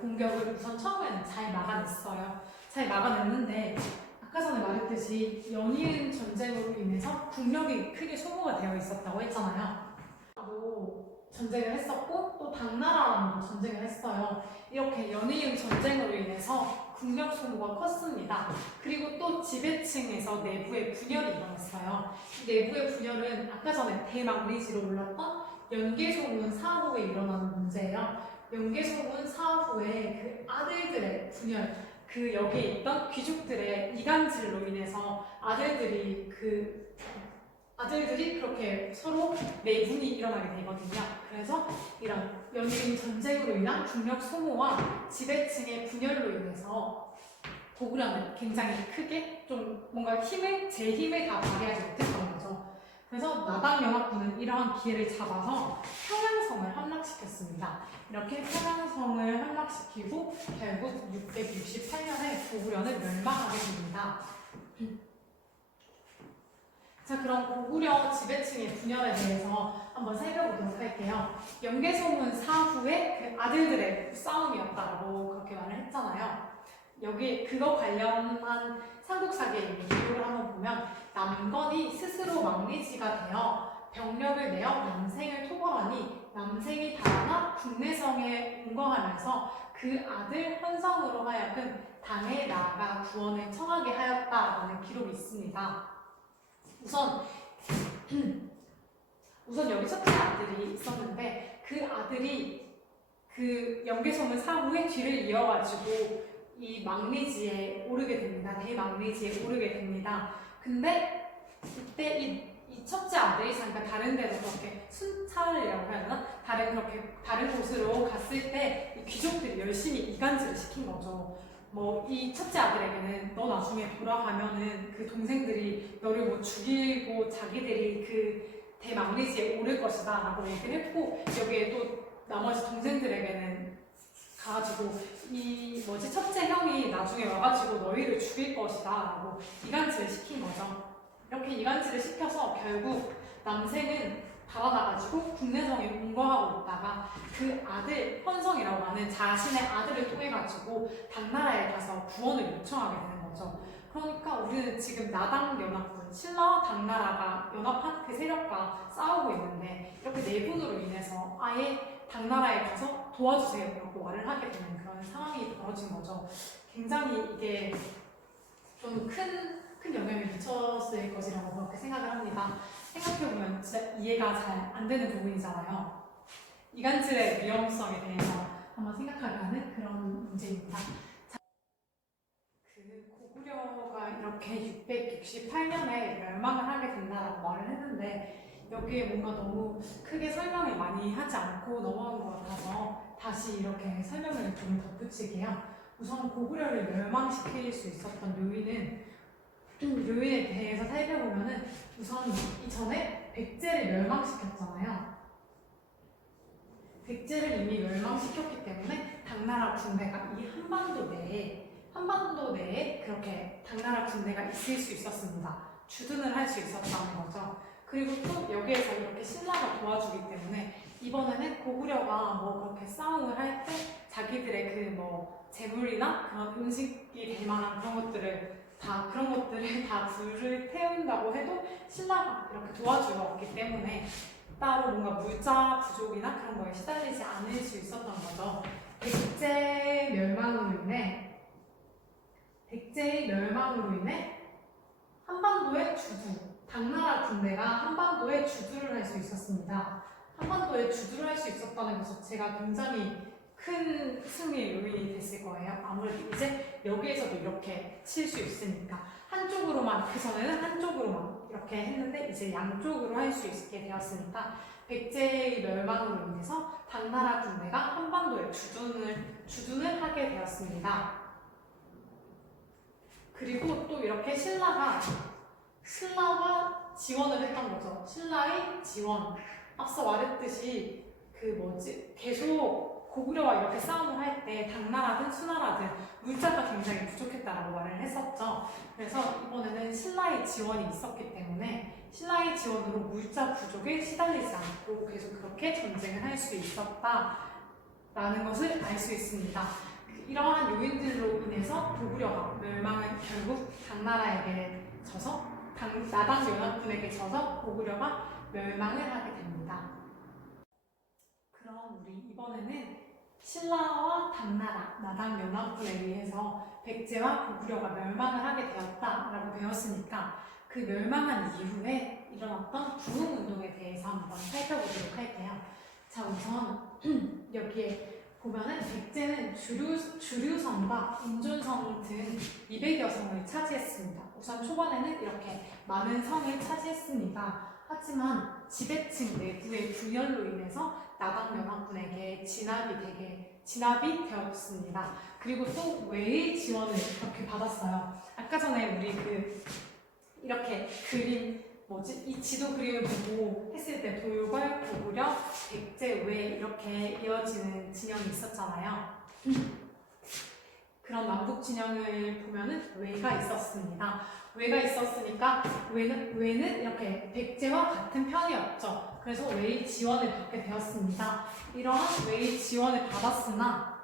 공격을 우선 처음에는 잘 막아냈어요. 잘 막아냈는데 아까 전에 말했듯이 연이은 전쟁으로 인해서 국력이 크게 소모가 되어 있었다고 했잖아요. 또 전쟁을 했었고 또 당나라랑도 전쟁을 했어요. 이렇게 연이은 전쟁으로 인해서 국력 소모가 컸습니다. 그리고 또 지배층에서 내부의 분열이 일어났어요. 이 내부의 분열은 아까 전에 대망리지로 올랐던 연개소문 사후에 일어나는 문제예요. 연개소문 사후에 그 아들들의 분열, 여기에 있던 귀족들의 이간질로 인해서 아들들이 그렇게 서로 내분이 일어나게 되거든요. 그래서 이런 연이은 전쟁으로 인한 국력 소모와 지배층의 분열로 인해서 고구려는 굉장히 크게 좀 뭔가 제 힘을 다 발휘하지 못했던 거죠. 그래서 나당연합군은 이러한 기회를 잡아서 평양성을 함락시켰습니다. 이렇게 평양성을 함락시키고 결국 668년에 고구려는 멸망하게 됩니다. 자, 그럼 고구려 지배층의 분열에 대해서 한번 살펴보도록 할게요. 연개소문 사후에 그 아들들의 싸움이었다고 그렇게 말을 했잖아요. 여기 그거 관련한 삼국사기의 기록을 한번 보면 남건이 스스로 망리지가 되어 병력을 내어 남생을 토벌하니 남생이 달아나 국내성에 운거하면서 그 아들 헌성으로 하여금 당에 나아가 구원을 청하게 하였다라는 기록이 있습니다. 우선 여기 첫째 아들이 있었는데 그 아들이 그 연개소문 사후에 뒤를 이어가지고 이 망리지에 오르게 됩니다. 대망리지에 오르게 됩니다. 근데 이때 이 첫째 아들이 잠깐 다른 데로 그렇게 순찰이라고 해야 되나? 다른 곳으로 갔을 때 이 귀족들이 열심히 이간질을 시킨 거죠. 뭐 이 첫째 아들에게는 너 나중에 돌아가면은 그 동생들이 너를 뭐 죽이고 자기들이 그 대망리지에 오를 것이다 라고 얘기를 했고, 여기에 또 나머지 동생들에게는 가가지고 첫째 형이 나중에 와가지고 너희를 죽일 것이다 라고 이간질을 시킨 거죠. 이렇게 이간질을 시켜서 결국 남생은 달아나가지고 국내성에 운거하고 있다가 그 아들 헌성이라고 하는 자신의 아들을 통해가지고 당나라에 가서 구원을 요청하게 되는 거죠. 그러니까 우리는 지금 나당연합군, 신라와 당나라가 연합한 그 세력과 싸우고 있는데 이렇게 내분으로 인해서 아예 당나라에 가서 도와주세요 라고 말을 하게 되는 그런 상황이 벌어진 거죠. 굉장히 이게 좀 큰 영향을 미쳤을 것이라고 그렇게 생각을 합니다. 생각해보면 진짜 이해가 잘 안 되는 부분이잖아요. 이간질의 위험성에 대해서 한번 생각하게 하는 그런 문제입니다. 그 고구려가 이렇게 668년에 멸망을 하게 된다라고 말을 했는데 여기에 뭔가 너무 크게 설명을 많이 하지 않고 넘어간 것 같아서 다시 이렇게 설명을 좀 덧붙일게요. 우선 고구려를 멸망시킬 수 있었던 요인에 대해서 살펴보면은 우선 이전에 백제를 멸망시켰잖아요. 백제를 이미 멸망시켰기 때문에 당나라 군대가 이 한반도 내에 그렇게 당나라 군대가 있을 수 있었습니다. 주둔을 할 수 있었다는 거죠. 그리고 또 여기에서 이렇게 신라가 도와주기 때문에 이번에는 고구려가 뭐 그렇게 싸움을 할 때 자기들의 그 뭐 재물이나 그런 음식이 될 만한 그런 것들을 다 불을 태운다고 해도 신라가 이렇게 도와주러 왔기 때문에 따로 뭔가 물자 부족이나 그런 거에 시달리지 않을 수 있었던 거죠. 백제의 멸망으로 인해 한반도의 당나라 군대가 한반도에 주둔을 할 수 있었습니다. 한반도에 주둔을 할 수 있었다는 것 자체가 굉장히 큰 승리의 요인이 됐을 거예요. 아무래도 이제 여기에서도 이렇게 칠 수 있으니까 그 전에는 한쪽으로만 이렇게 했는데 이제 양쪽으로 할 수 있게 되었으니까 백제의 멸망으로 인해서 당나라 군대가 한반도에 주둔을 하게 되었습니다. 그리고 또 이렇게 신라가 지원을 했던 거죠. 신라의 지원. 앞서 말했듯이 계속 고구려와 이렇게 싸움을 할 때 당나라든 수나라든 물자가 굉장히 부족했다라고 말을 했었죠. 그래서 이번에는 신라의 지원이 있었기 때문에 신라의 지원으로 물자 부족에 시달리지 않고 계속 그렇게 전쟁을 할 수 있었다라는 것을 알 수 있습니다. 이러한 요인들로 인해서 고구려가 결국 당나라에게 져서 나당연합군에게 져서 고구려가 멸망을 하게 됩니다. 그럼 우리 이번에는 신라와 당나라, 나당연합군에 의해서 백제와 고구려가 멸망을 하게 되었다라고 배웠으니까 그 멸망한 이후에 일어났던 부흥운동에 대해서 한번 살펴보도록 할게요. 자, 우선 여기에 보면은 백제는 주류성과 인존성 등 200여 성을 차지했습니다. 우선 초반에는 이렇게 많은 성을 차지했습니다. 하지만 지배층 내부의 분열로 인해서 나당연합군에게 진압이 되었습니다. 그리고 또 외의 지원을 그렇게 받았어요. 아까 전에 우리 이렇게 그린 이 지도 그림을 보고 했을 때 돌궐, 고구려, 백제, 외 이렇게 이어지는 진영이 있었잖아요. 그런 남북 진영을 보면은 외가 있었습니다. 외가 있었으니까 외는 이렇게 백제와 같은 편이었죠. 그래서 외의 지원을 받게 되었습니다. 이러한 외의 지원을 받았으나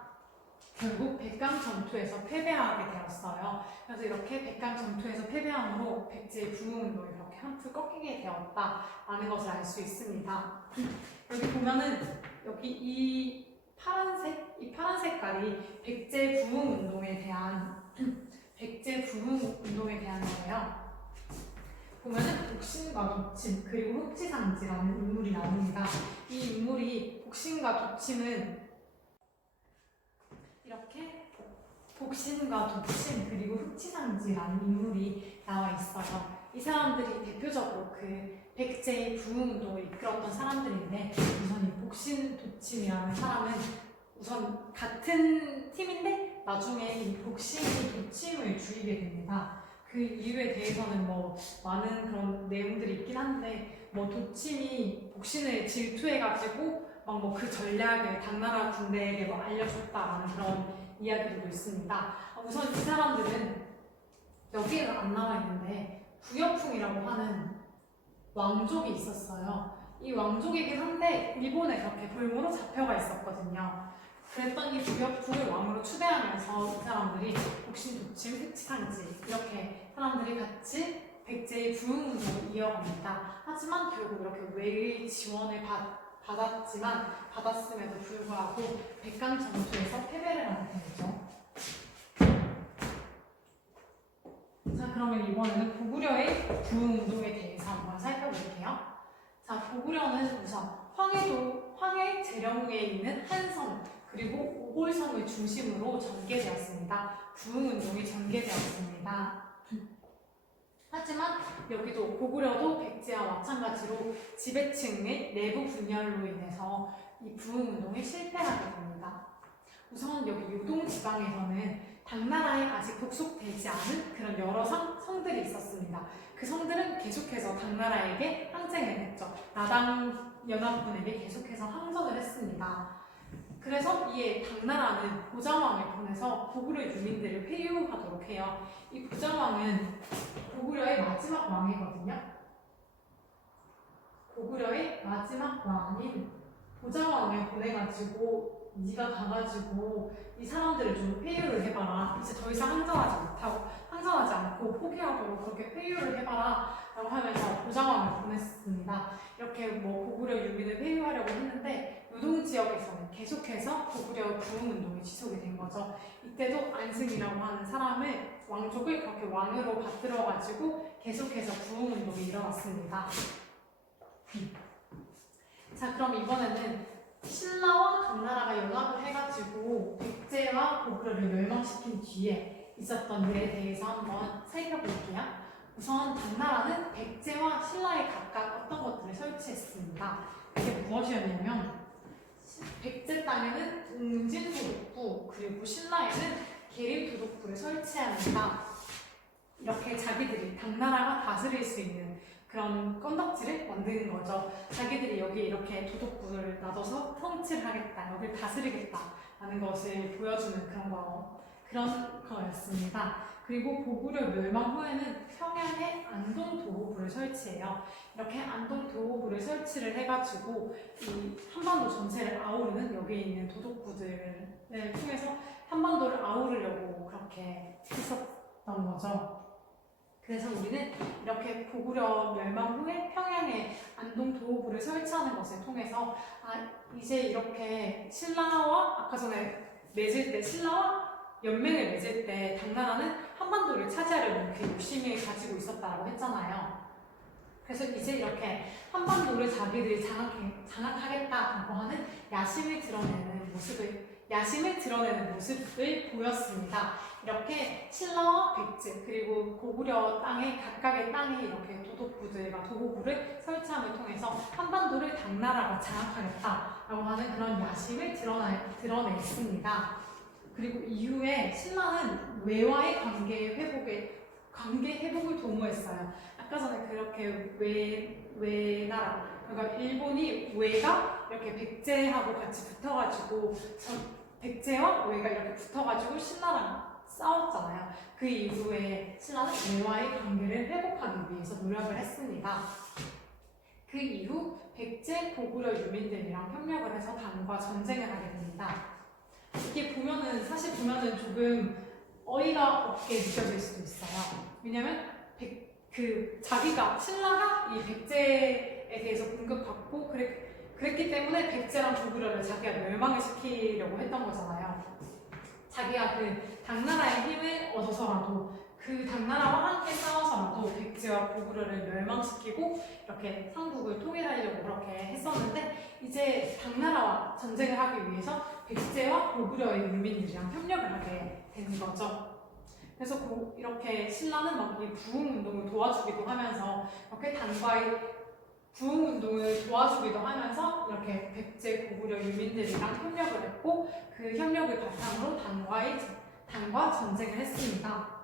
결국 백강 전투에서 패배하게 되었어요. 그래서 이렇게 백강 전투에서 패배함으로 백제의 부흥운동이 이렇게 한풀 꺾이게 되었다라는 것을 알 수 있습니다. 여기 보면은 여기 이 파란 색깔이 백제 부흥운동에 대한 거예요. 보면은 복신과 도침 그리고 흑지상지라는 인물이 나옵니다. 이 인물이 복신과 도침은 이렇게 복신과 도침 그리고 흑지상지라는 인물이 나와 있어요. 이 사람들이 대표적으로 그 백제의 부흥운동을 이끌었던 사람들인데 우선 이 복신, 도침이라는 사람은 우선 같은 팀인데 나중에 이 복신이 도침을 죽이게 됩니다. 그 이유에 대해서는 뭐 많은 그런 내용들이 있긴 한데 뭐 도침이 복신을 질투해가지고 막 뭐 그 전략을 당나라 군대에게 뭐 알려줬다라는 그런 이야기들도 있습니다. 우선 이 사람들은 여기에는 안 나와 있는데 부여풍이라고 하는 왕족이 있었어요. 이 왕족이긴 한데 일본에 그렇게 볼모로 잡혀가 있었거든요. 그랬던 이 부여풍을 왕으로 추대하면서 이 사람들이 복신, 도침, 흑지상지 이렇게 사람들이 같이 백제의 부흥운동을 이어갑니다. 하지만 결국 이렇게 외의 지원을 받았음에도 불구하고 백강 전투에서 패배를 하게 되죠. 자, 그러면 이번에는 고구려의 부흥운동에 대해서 한번 살펴볼게요. 자, 고구려는 우선 황해 재령에 있는 한성 그리고 오골성을 중심으로 전개되었습니다. 부흥운동이 전개되었습니다. 하지만 여기도 고구려도 백제와 마찬가지로 지배층 및 내부 분열로 인해서 이 부흥운동에 실패하게 됩니다. 우선 여기 유동 지방에서는 당나라에 아직 복속되지 않은 그런 여러 성들이 있었습니다. 그 성들은 계속해서 당나라에게 항쟁을 했죠. 나당 연합군에게 계속해서 항전을 했습니다. 그래서 이에 당나라는 보장왕을 보내서 고구려 유민들을 회유하도록 해요. 이 보장왕은 고구려의 마지막 왕이거든요. 고구려의 마지막 왕인 보장왕을 보내가지고 네가 가가지고 이 사람들을 좀 회유를 해봐라. 이제 더 이상 항전하지 않고 포기하도록 그렇게 회유를 해봐라 라고 하면서 보장왕을 보냈습니다. 이렇게 뭐 고구려 유민을 회유하려고 했는데 유동 지역에서는 계속해서 고구려 부흥운동이 지속이 된 거죠. 이때도 안승이라고 하는 사람을 왕족을 그렇게 왕으로 받들어가지고 계속해서 부흥운동이 일어났습니다. 자, 그럼 이번에는 신라와 당나라가 연합을 해가지고 백제와 고구려를 멸망시킨 뒤에 있었던 일에 대해서 한번 살펴볼게요. 우선 당나라는 백제와 신라에 각각 어떤 것들을 설치했습니다. 이게 무엇이었냐면 백제 땅에는 웅진 도독부 그리고 신라에는 계림 도독부를 설치합니다. 이렇게 자기들이 당나라가 다스릴 수 있는 그런 건덕지를 만드는 거죠. 자기들이 여기에 이렇게 도독부를 놔둬서 통치를 하겠다, 여기를 다스리겠다라는 것을 보여주는 그런 거였습니다. 그리고 고구려 멸망 후에는 평양에 안동도호부를 설치해요. 이렇게 안동도호부를 설치를 해가지고 이 한반도 전체를 아우르는 여기에 있는 도독부들을 통해서 한반도를 아우르려고 그렇게 했었던 거죠. 그래서 우리는 이렇게 고구려 멸망 후에 평양에 안동도호부를 설치하는 것을 통해서 이제 이렇게 신라와 아까 전에 신라와 연맹을 맺을 때 당나라는 한반도를 차지하려는 그 욕심을 가지고 있었다고 했잖아요. 그래서 이제 이렇게 한반도를 자기들이 장악하겠다라고 하는 야심을 드러내는 모습을 보였습니다. 이렇게 신라와 백제 그리고 고구려 각각의 땅에 이렇게 도호부를 설치함을 통해서 한반도를 당나라가 장악하겠다라고 하는 그런 야심을 드러냈습니다. 그리고 이후에 신라는 외와의 관계 회복을 도모했어요. 아까 전에 그렇게 외나라, 그러니까 일본이 외가 이렇게 백제하고 같이 붙어가지고 백제와 외가 이렇게 붙어가지고 신라랑 싸웠잖아요. 그 이후에 신라는 외와의 관계를 회복하기 위해서 노력을 했습니다. 그 이후 백제 고구려 유민들이랑 협력을 해서 당과 전쟁을 하게 됩니다. 이게 사실 보면은 조금 어이가 없게 느껴질 수도 있어요. 왜냐면 자기가 신라가 이 백제에 대해서 공격받고 그랬기 때문에 백제랑 고구려를 자기가 멸망을 시키려고 했던 거잖아요. 자기가 그 당나라의 힘을 얻어서라도 그 당나라와 함께 싸워서라도 백제와 고구려를 멸망시키고 이렇게 삼국을 통일하려고 그렇게 했었는데, 이제 당나라와 전쟁을 하기 위해서 백제와 고구려의 유민들이랑 협력을 하게 되는 거죠. 그래서 이렇게 신라는 막 이 부흥운동을 도와주기도 하면서 이렇게 당과의 부흥운동을 도와주기도 하면서 이렇게 백제 고구려 유민들이랑 협력을 했고, 그 협력을 바탕으로 당과 전쟁을 했습니다.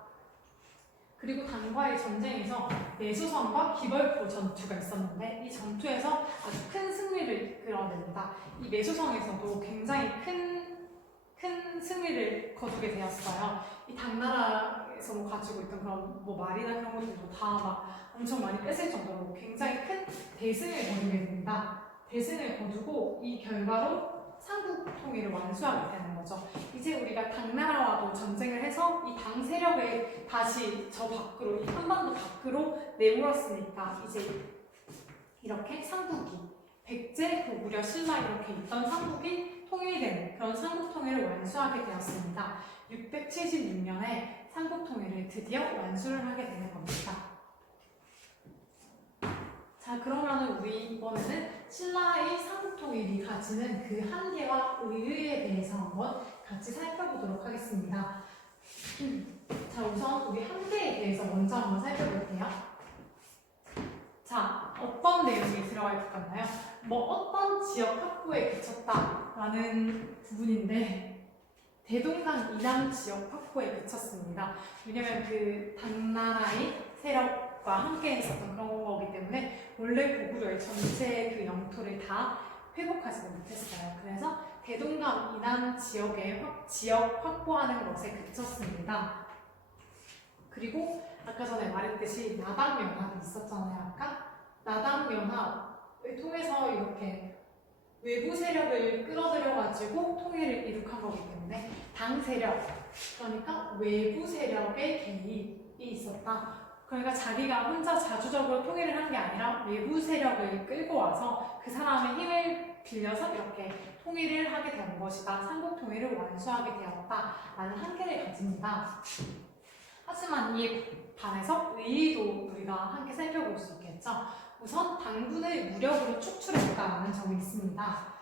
그리고 당과의 전쟁에서 내수선과 기벌포 전투가 있었는데, 이 전투에서 아주 큰 승리를 이끌어냅니다. 이 내수성에서도 굉장히 큰 승리를 거두게 되었어요. 이 당나라에서 가지고 있던 그런 말이나 그런 것들도 다 막 엄청 많이 뺏을 정도로 굉장히 큰 대승을 거두게 됩니다. 대승을 거두고 이 결과로 삼국 통일을 완수하게 되는 거죠. 이제 우리가 당나라와도 전쟁을 해서 이 당 세력을 다시 이 한반도 밖으로 내몰았으니까 이제 이렇게 삼국이 백제, 고구려, 신라 이렇게 있던 삼국이 통일되는 그런 삼국 통일을 완수하게 되었습니다. 676년에 삼국 통일을 드디어 완수를 하게 되는 겁니다. 자, 그러면 우리 이번에는 신라의 삼국 통일이 가지는 그 한계와 의의에 대해서 한번 같이 살펴보도록 하겠습니다. 자, 우선 우리 한계에 대해서 먼저 한번 살펴볼게요. 자, 어떤 내용이 들어가 있을 것 같나요? 어떤 지역 확보에 그쳤다라는 부분인데, 대동강 이남 지역 확보에 그쳤습니다. 왜냐면 그 당나라의 세력과 함께 했었던 그런 거기 때문에 원래 고구려의 전체 그 영토를 다 회복하지 못했어요. 그래서 대동강 이남 지역 확보하는 것에 그쳤습니다. 그리고 아까 전에 말했듯이 나당연합이 있었잖아요. 아까 나당연합을 통해서 이렇게 외부 세력을 끌어들여가지고 통일을 이룩한 거기 때문에 당 세력, 그러니까 외부 세력의 개입이 있었다. 그러니까 자기가 혼자 자주적으로 통일을 한 게 아니라 외부 세력을 끌고 와서 그 사람의 힘을 빌려서 이렇게 통일을 하게 된 것이다. 삼국 통일을 완수하게 되었다라는 한계를 가집니다. 하지만 이에 반해서 의의도 우리가 함께 살펴볼 수 있겠죠. 우선 당군을 무력으로 축출했다라는 점이 있습니다.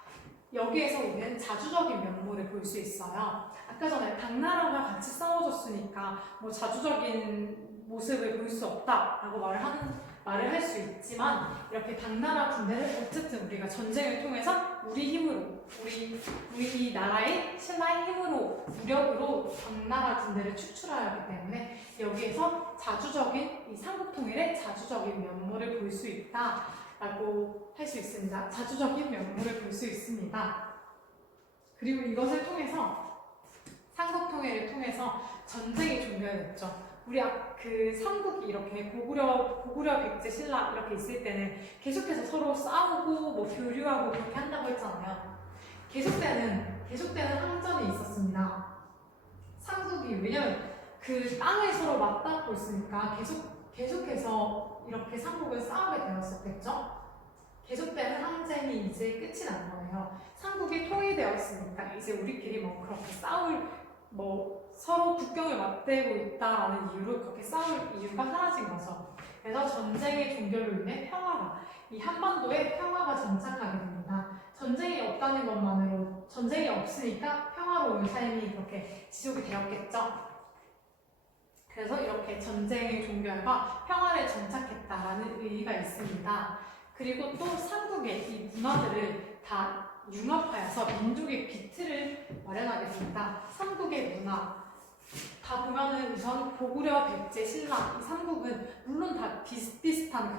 여기에서 우리는 자주적인 면모를 볼 수 있어요. 아까 전에 당나라가 같이 싸워줬으니까 자주적인 모습을 볼 수 없다라고 말을 할 수 있지만, 이렇게 당나라 군대를 어쨌든 우리가 전쟁을 통해서 우리 힘으로, 우리 나라의 신라의 힘으로 무력으로 당나라 군대를 축출하였기 때문에 여기에서 이 삼국 통일의 자주적인 면모를 볼 수 있다라고 할 수 있습니다. 자주적인 면모를 볼 수 있습니다. 그리고 이것을 통해서 삼국 통일을 통해서 전쟁이 종결됐죠. 우리 그 삼국이 이렇게 고구려, 백제, 신라 이렇게 있을 때는 계속해서 서로 싸우고 교류하고 그렇게 한다고 했잖아요. 계속되는 항전이 있었습니다. 삼국이 왜냐면 그 땅을 서로 맞닿고 있으니까 계속해서 이렇게 삼국은 싸우게 되었었겠죠. 계속되는 항쟁이 이제 끝이 난 거예요. 삼국이 통일되었으니까 이제 우리끼리 그렇게 서로 국경을 맞대고 있다라는 이유로 그렇게 싸울 이유가 사라진 거죠. 그래서 전쟁의 종결로 인해 이 한반도에 평화가 정착하게 됩니다. 전쟁이 없으니까 평화로운 삶이 그렇게 지속이 되었겠죠. 그래서 이렇게 전쟁의 종결과 평화를 정착했다라는 의의가 있습니다. 그리고 또 삼국의 이 문화들을 다 융합하여서 민족의 기틀을 마련하게 됩니다. 삼국의 문화, 다 보면은 우선 고구려, 백제, 신라 이 삼국은 물론 다 비슷비슷한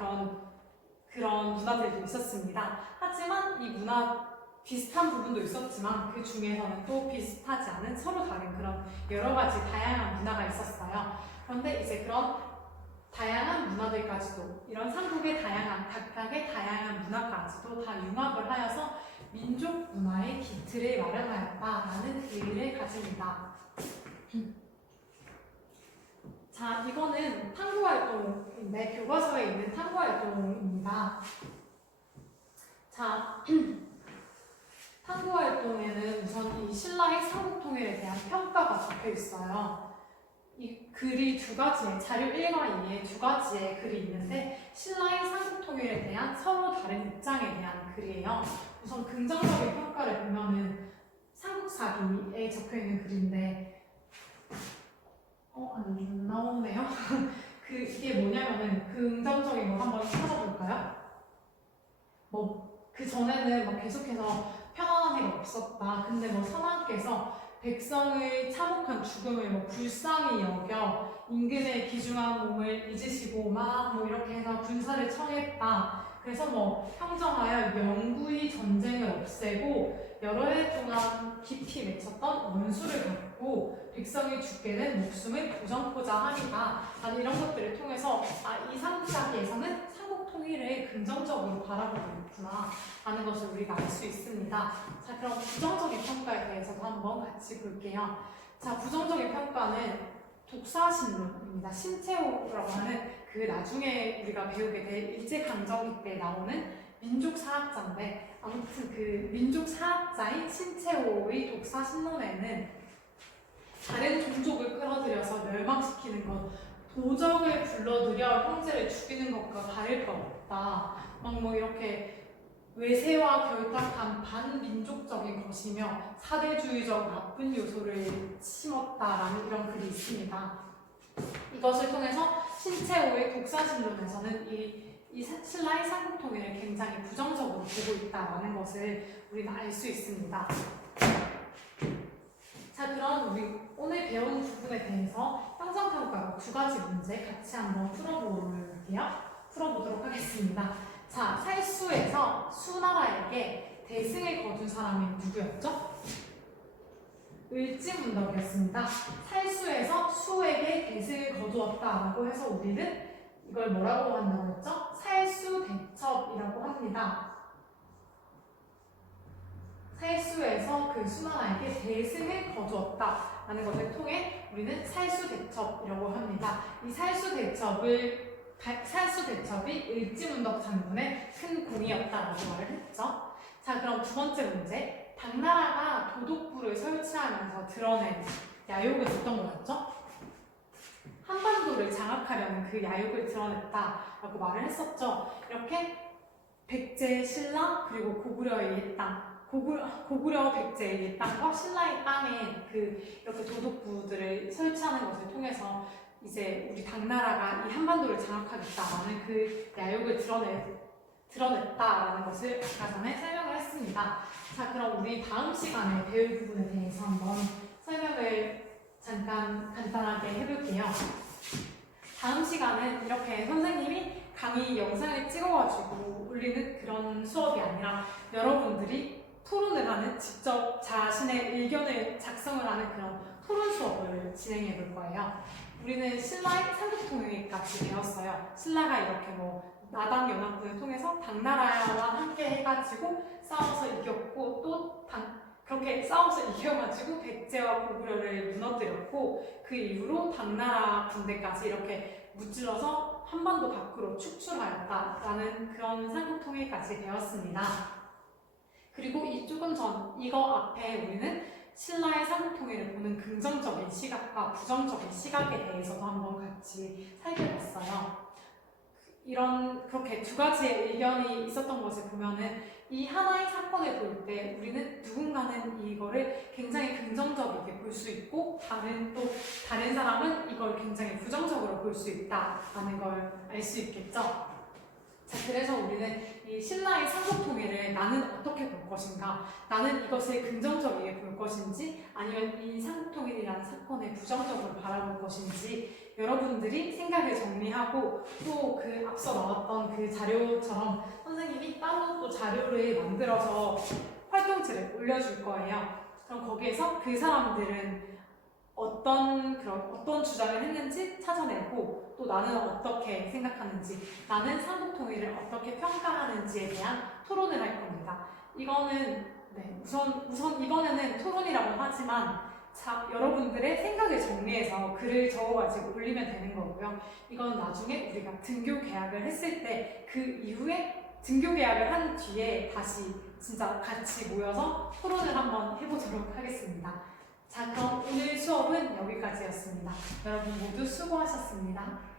그런 문화들도 있었습니다. 하지만 이 문화 비슷한 부분도 있었지만 그 중에서는 또 비슷하지 않은 서로 다른 그런 여러 가지 다양한 문화가 있었어요. 그런데 이제 그런 다양한 문화들까지도 이런 삼국의 각각의 다양한 문화까지도 다 융합을 하여서 민족 문화의 기틀을 마련하였다라는 의의를 가집니다. 자, 이거는 탐구활동인데 교과서에 있는 탐구활동입니다. 자, 탐구활동에는 우선 이 신라의 삼국통일에 대한 평가가 적혀 있어요. 이 글이 두 가지의 자료 1과 2에 두 가지의 글이 있는데 신라의 삼국통일에 대한 서로 다른 입장에 대한 글이에요. 우선 긍정적인 평가를 보면은 삼국사기에 적혀 있는 글인데 안 나오네요. 이게 뭐냐면은 긍정적인 거 한번 찾아볼까요? 그 전에는 막 계속해서 편안한 해가 없었다. 근데 선왕께서 백성의 참혹한 죽음을 불쌍히 여겨 임금의 귀중한 몸을 잊으시고 이렇게 해서 군사를 청했다. 그래서 평정하여 영구히 전쟁을 없애고 여러 해 동안 깊이 맺혔던 원수를 갚고 백성이 죽게 된 목숨을 보전코자 하리라. 이런 것들을 통해서 이 삼국사기에서는 삼국 통일을 긍정적으로 바라보고 있구나 라는 것을 우리가 알 수 있습니다. 자, 그럼 부정적인 평가에 대해서도 한번 같이 볼게요. 자, 부정적인 평가는 독사신론입니다. 신채호라고 하는 나중에 우리가 배우게 될 일제강점기 때 나오는 민족사학자인데 아무튼 민족사학자인 신채호의 독사신론에는 다른 종족을 끌어들여서 멸망시키는 것, 도적을 불러들여 형제를 죽이는 것과 다를 바 없다. 이렇게 외세와 결탁한 반민족적인 것이며 사대주의적 나쁜 요소를 심었다라는 이런 글이 있습니다. 이것을 통해서 신채호의 독사신론에서는 이 신라의 삼국통일을 굉장히 부정적으로 보고 있다라는 것을 우리는 알 수 있습니다. 자, 그럼 우리 오늘 배운 부분에 대해서 형성평가로 두 가지 문제 같이 한번 풀어보도록 하겠습니다. 자, 살수에서 수나라에게 대승을 거둔 사람이 누구였죠? 을지문덕이었습니다. 살수에서 수에게 대승을 거두었다라고 해서 우리는 이걸 뭐라고 한다고 했죠? 살수대첩이라고 합니다. 살수에서 수나라에게 대승을 거두었다라는 것을 통해 우리는 살수대첩이라고 합니다. 이 살수대첩이 을지문덕 장군의 큰 공이었다라고 말을 했죠. 자, 그럼 두 번째 문제. 당나라가 도독부를 설치하면서 드러낸 야욕은 어떤 거였죠? 한반도를 장악하려는 그 야욕을 드러냈다라고 말을 했었죠. 이렇게 백제, 신라, 그리고 고구려의 땅, 고구려 백제의 땅과 신라의 땅에 이렇게 도독부들을 설치하는 것을 통해서 이제 우리 당나라가 이 한반도를 장악하겠다라는 그 야욕을 드러냈다라는 것을 아까 전에 설명을 했습니다. 자, 그럼 우리 다음 시간에 배울 부분에 대해서 한번 설명을 잠깐 간단하게 해볼게요. 다음 시간은 이렇게 선생님이 강의 영상을 찍어가지고 올리는 그런 수업이 아니라 여러분들이 토론을 하는, 직접 자신의 의견을 작성을 하는 그런 토론 수업을 진행해 볼 거예요. 우리는 신라의 삼국통일까지 배웠어요. 신라가 이렇게 나당 연합군을 통해서 당나라와 함께 해가지고 싸워서 이겼고 또 그렇게 싸워서 이겨가지고 백제와 고구려를 무너뜨렸고 그 이후로 당나라 군대까지 이렇게 무찔러서 한반도 밖으로 축출하였다라는 그런 삼국통일까지 배웠습니다. 그리고 조금 전 이거 앞에 우리는 신라의 삼국통일을 보는 긍정적인 시각과 부정적인 시각에 대해서도 한번 같이 살펴봤어요. 그렇게 두 가지의 의견이 있었던 것을 보면은 이 하나의 사건을 볼 때 우리는 누군가는 이거를 굉장히 긍정적이게 볼 수 있고 다른 사람은 이걸 굉장히 부정적으로 볼 수 있다라는 걸 알 수 있겠죠. 자, 그래서 우리는 이 신라의 삼국통일을 나는 어떻게 볼 것인가, 나는 이것을 긍정적이게 볼 것인지 아니면 이 삼국통일이라는 사건을 부정적으로 바라볼 것인지 여러분들이 생각을 정리하고 또 그 앞서 나왔던 그 자료처럼 선생님이 따로 또 자료를 만들어서 활동지를 올려줄 거예요. 그럼 거기에서 그 사람들은 어떤 주장을 했는지 찾아내고 또 나는 어떻게 생각하는지, 나는 삼국통일을 어떻게 평가하는지에 대한 토론을 할 겁니다. 이거는 우선 이번에는 토론이라고 하지만 여러분들의 생각을 정리해서 글을 적어가지고 올리면 되는 거고요. 이건 나중에 우리가 등교 계약을 했을 때 그 이후에 등교 계약을 한 뒤에 다시 진짜 같이 모여서 토론을 한번 해보도록 하겠습니다. 자, 그럼 오늘 수업은 여기까지였습니다. 여러분 모두 수고하셨습니다.